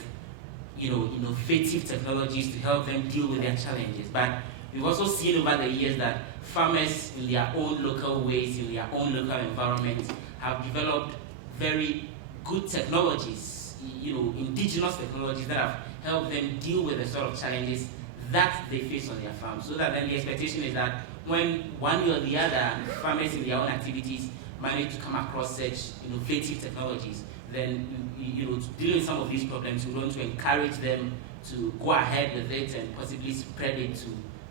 innovative technologies to help them deal with their challenges. But we've also seen over the years that farmers in their own local ways, in their own local environments, have developed very good technologies, indigenous technologies that have helped them deal with the sort of challenges that they face on their farms. So that then the expectation is that when one way or the other farmers in their own activities manage to come across such innovative technologies, then to deal with some of these problems, we want to encourage them to go ahead with it and possibly spread it to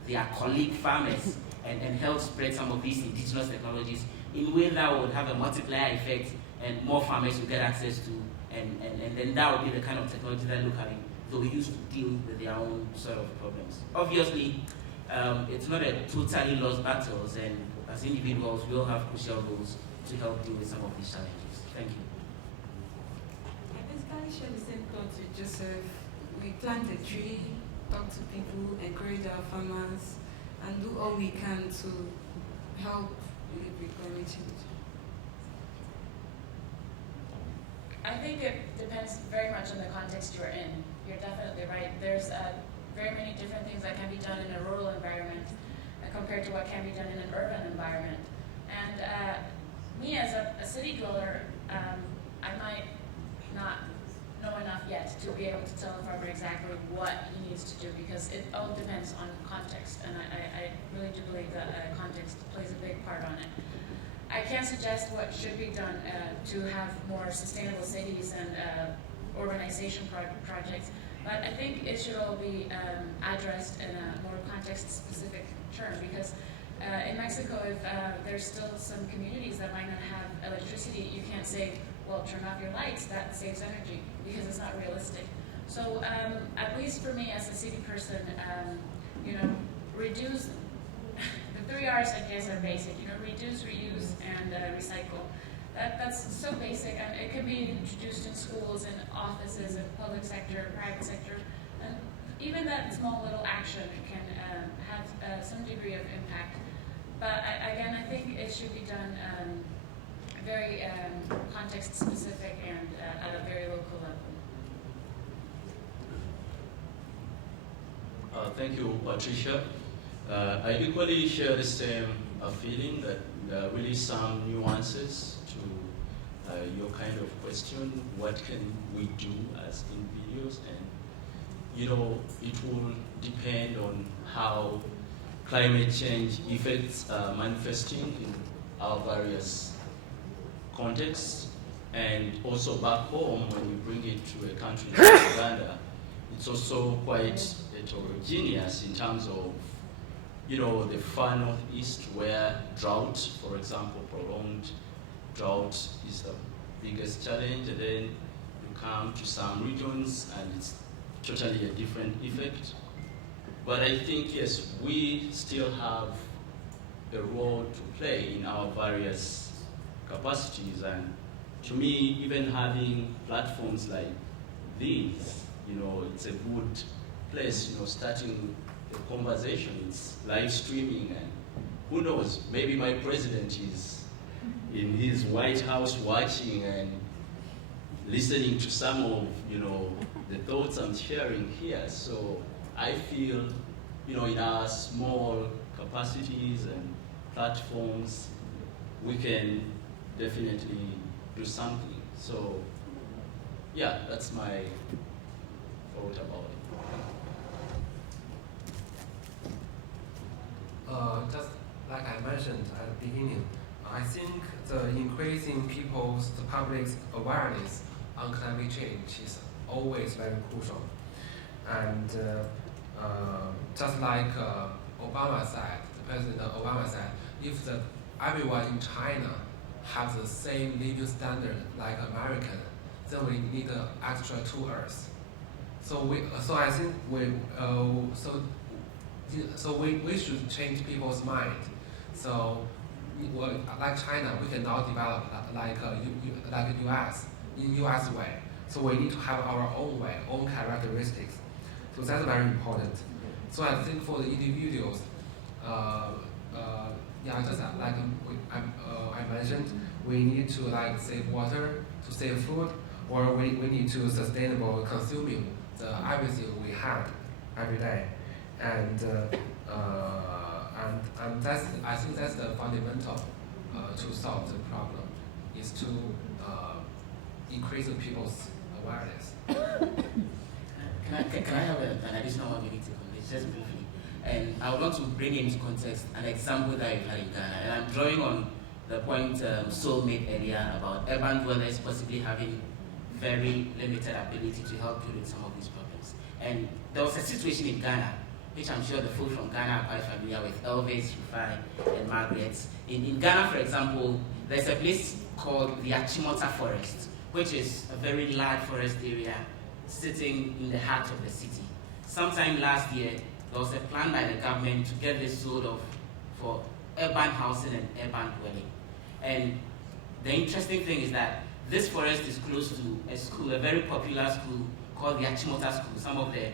their colleague farmers and help spread some of these indigenous technologies in a way that would have a multiplier effect and more farmers will get access to, and then that would be the kind of technology that locally they will use to deal with their own sort of problems. Obviously, it's not a totally lost battles, and as individuals, we all have crucial roles to help deal with some of these challenges. Thank you. I basically share the same thoughts with Joseph. We plant a tree, talk to people, encourage our farmers, and do all we can to help with climate change. I think it depends very much on the context you're in. You're definitely right. There's very many different things that can be done in a rural environment compared to what can be done in an urban environment. And me as a city dweller, I might not know enough yet to be able to tell a farmer exactly what he needs to do, because it all depends on context, and I really do believe that context plays a big part on it. I can't suggest what should be done to have more sustainable cities and urbanization projects, but I think it should all be addressed in a more context-specific term, because in Mexico, if there's still some communities that might not have electricity, you can't say, well, turn off your lights, that saves energy, because it's not realistic. So at least for me as a city person, reduce, the 3 R's I guess are basic, reduce, reuse, and recycle. That's so basic, and it can be introduced in schools and offices and public sector, private sector, and even that small little action can have some degree of impact. But again, I think it should be done very context specific and at a very local level. Thank you, Patricia. I equally share the same feeling that there are really some nuances to your kind of question. What can we do as individuals? And it will depend on how climate change effects are manifesting in our various contexts, and also back home when you bring it to a country like Uganda, it's also quite heterogeneous in terms of the far northeast, where drought, for example, prolonged drought is the biggest challenge, and then you come to some regions and it's totally a different effect. But I think, yes, we still have a role to play in our various capacities, and to me, even having platforms like these, it's a good place, starting a conversation. It's live streaming, and who knows, maybe my president is in his White House watching and listening to some of, the thoughts I'm sharing here. So I feel, in our small capacities and platforms, we can definitely do something. So, yeah, that's my thought about it. Just like I mentioned at the beginning, I think the increasing the public's awareness on climate change is always very crucial. And just like Obama said, the President Obama said, if everyone in China have the same living standard like American, then we need extra 2 Earths. So I think we should change people's mind. So like China, we cannot develop like US in US way. So we need to have our own way, own characteristics. So that's very important. So I think for the individuals, just like I mentioned, we need to like save water, to save food, or we need to sustainable consuming the everything we have every day, and that's, I think that's the fundamental to solve the problem, is to increase the people's awareness. Can I have an additional 1 minute to complete, just briefly? And I would want to bring into context an example that we've had in Ghana. And I'm drawing on the point Sol made earlier about urban dwellers possibly having very limited ability to help deal with some of these problems. And there was a situation in Ghana, which I'm sure the folks from Ghana are quite familiar with, Elvis, Rufai, and Margaret. In Ghana, for example, there's a place called the Achimota Forest, which is a very large forest area sitting in the heart of the city. Sometime last year, there was a plan by the government to get this sold off for urban housing and urban dwelling. And the interesting thing is that this forest is close to a school, a very popular school called the Achimota School. Some of the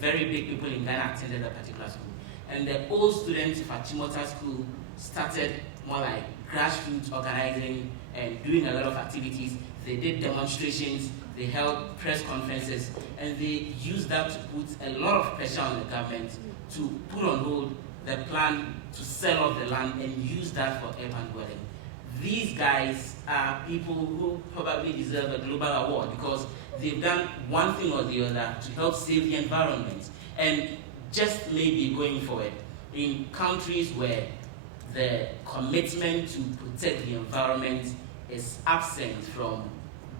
very big people in Ghana attended that particular school. And the old students of Achimota School started more like grassroots organizing and doing a lot of activities. They did demonstrations, they held press conferences, and they used that to put a lot of pressure on the government to put on hold the plan to sell off the land and use that for urban dwelling. These guys are people who probably deserve a global award because they've done one thing or the other to help save the environment. And just maybe going forward, in countries where the commitment to protect the environment is absent from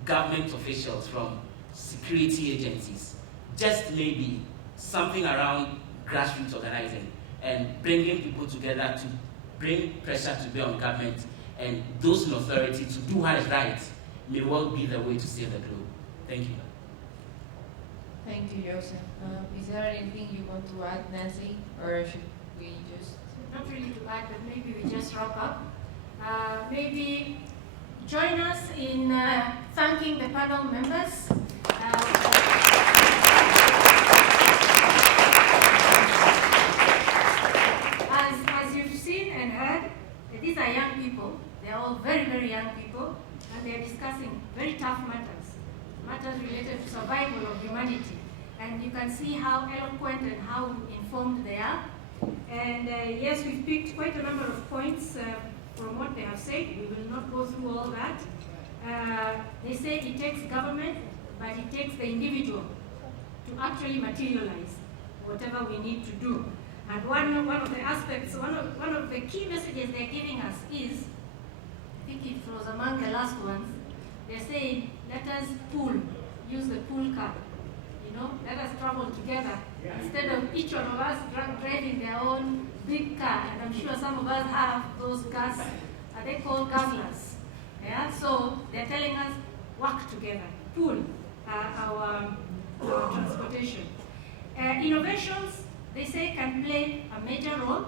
government officials, from security agencies, just maybe something around grassroots organizing and bringing people together to bring pressure to bear on government and those in authority to do what is right may well be the way to save the globe. Thank you. Thank you, Joseph. Is there anything you want to add, Nancy, or should we just... Not really to add, but maybe we just wrap up. Maybe join us in thanking the panel members. As you've seen and heard, these are young people. They're all very, very young people, and they're discussing very tough matters related to survival of humanity. And you can see how eloquent and how informed they are. And yes, we've picked quite a number of points from what they have said. We will not go through all that. They say it takes government, but it takes the individual to actually materialize whatever we need to do. And one of the aspects, one of the key messages they're giving us is, I think it was among the last ones, they're saying, let us pool, use the pool card. Let us travel together. Instead of each one of us driving their own big car, and I'm sure some of us have those gas, are they called guzzlers? Yeah? So they're telling us, work together, pool our transportation. Innovations, they say, can play a major role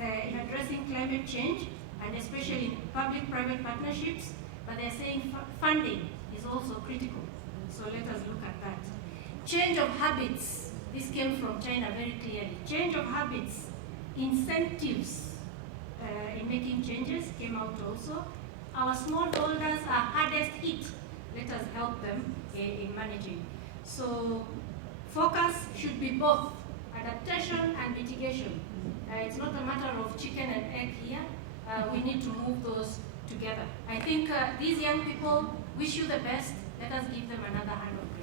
in addressing climate change, and especially in public-private partnerships, but they're saying funding is also critical. So let us look at that. Change of habits, this came from China very clearly. Change of habits, incentives in making changes came out also. Our smallholders are hardest hit. Let us help them in managing. So focus should be both adaptation and mitigation. It's not a matter of chicken and egg here. We need to move those together. I think these young people wish you the best. Let us give them another hand of applause.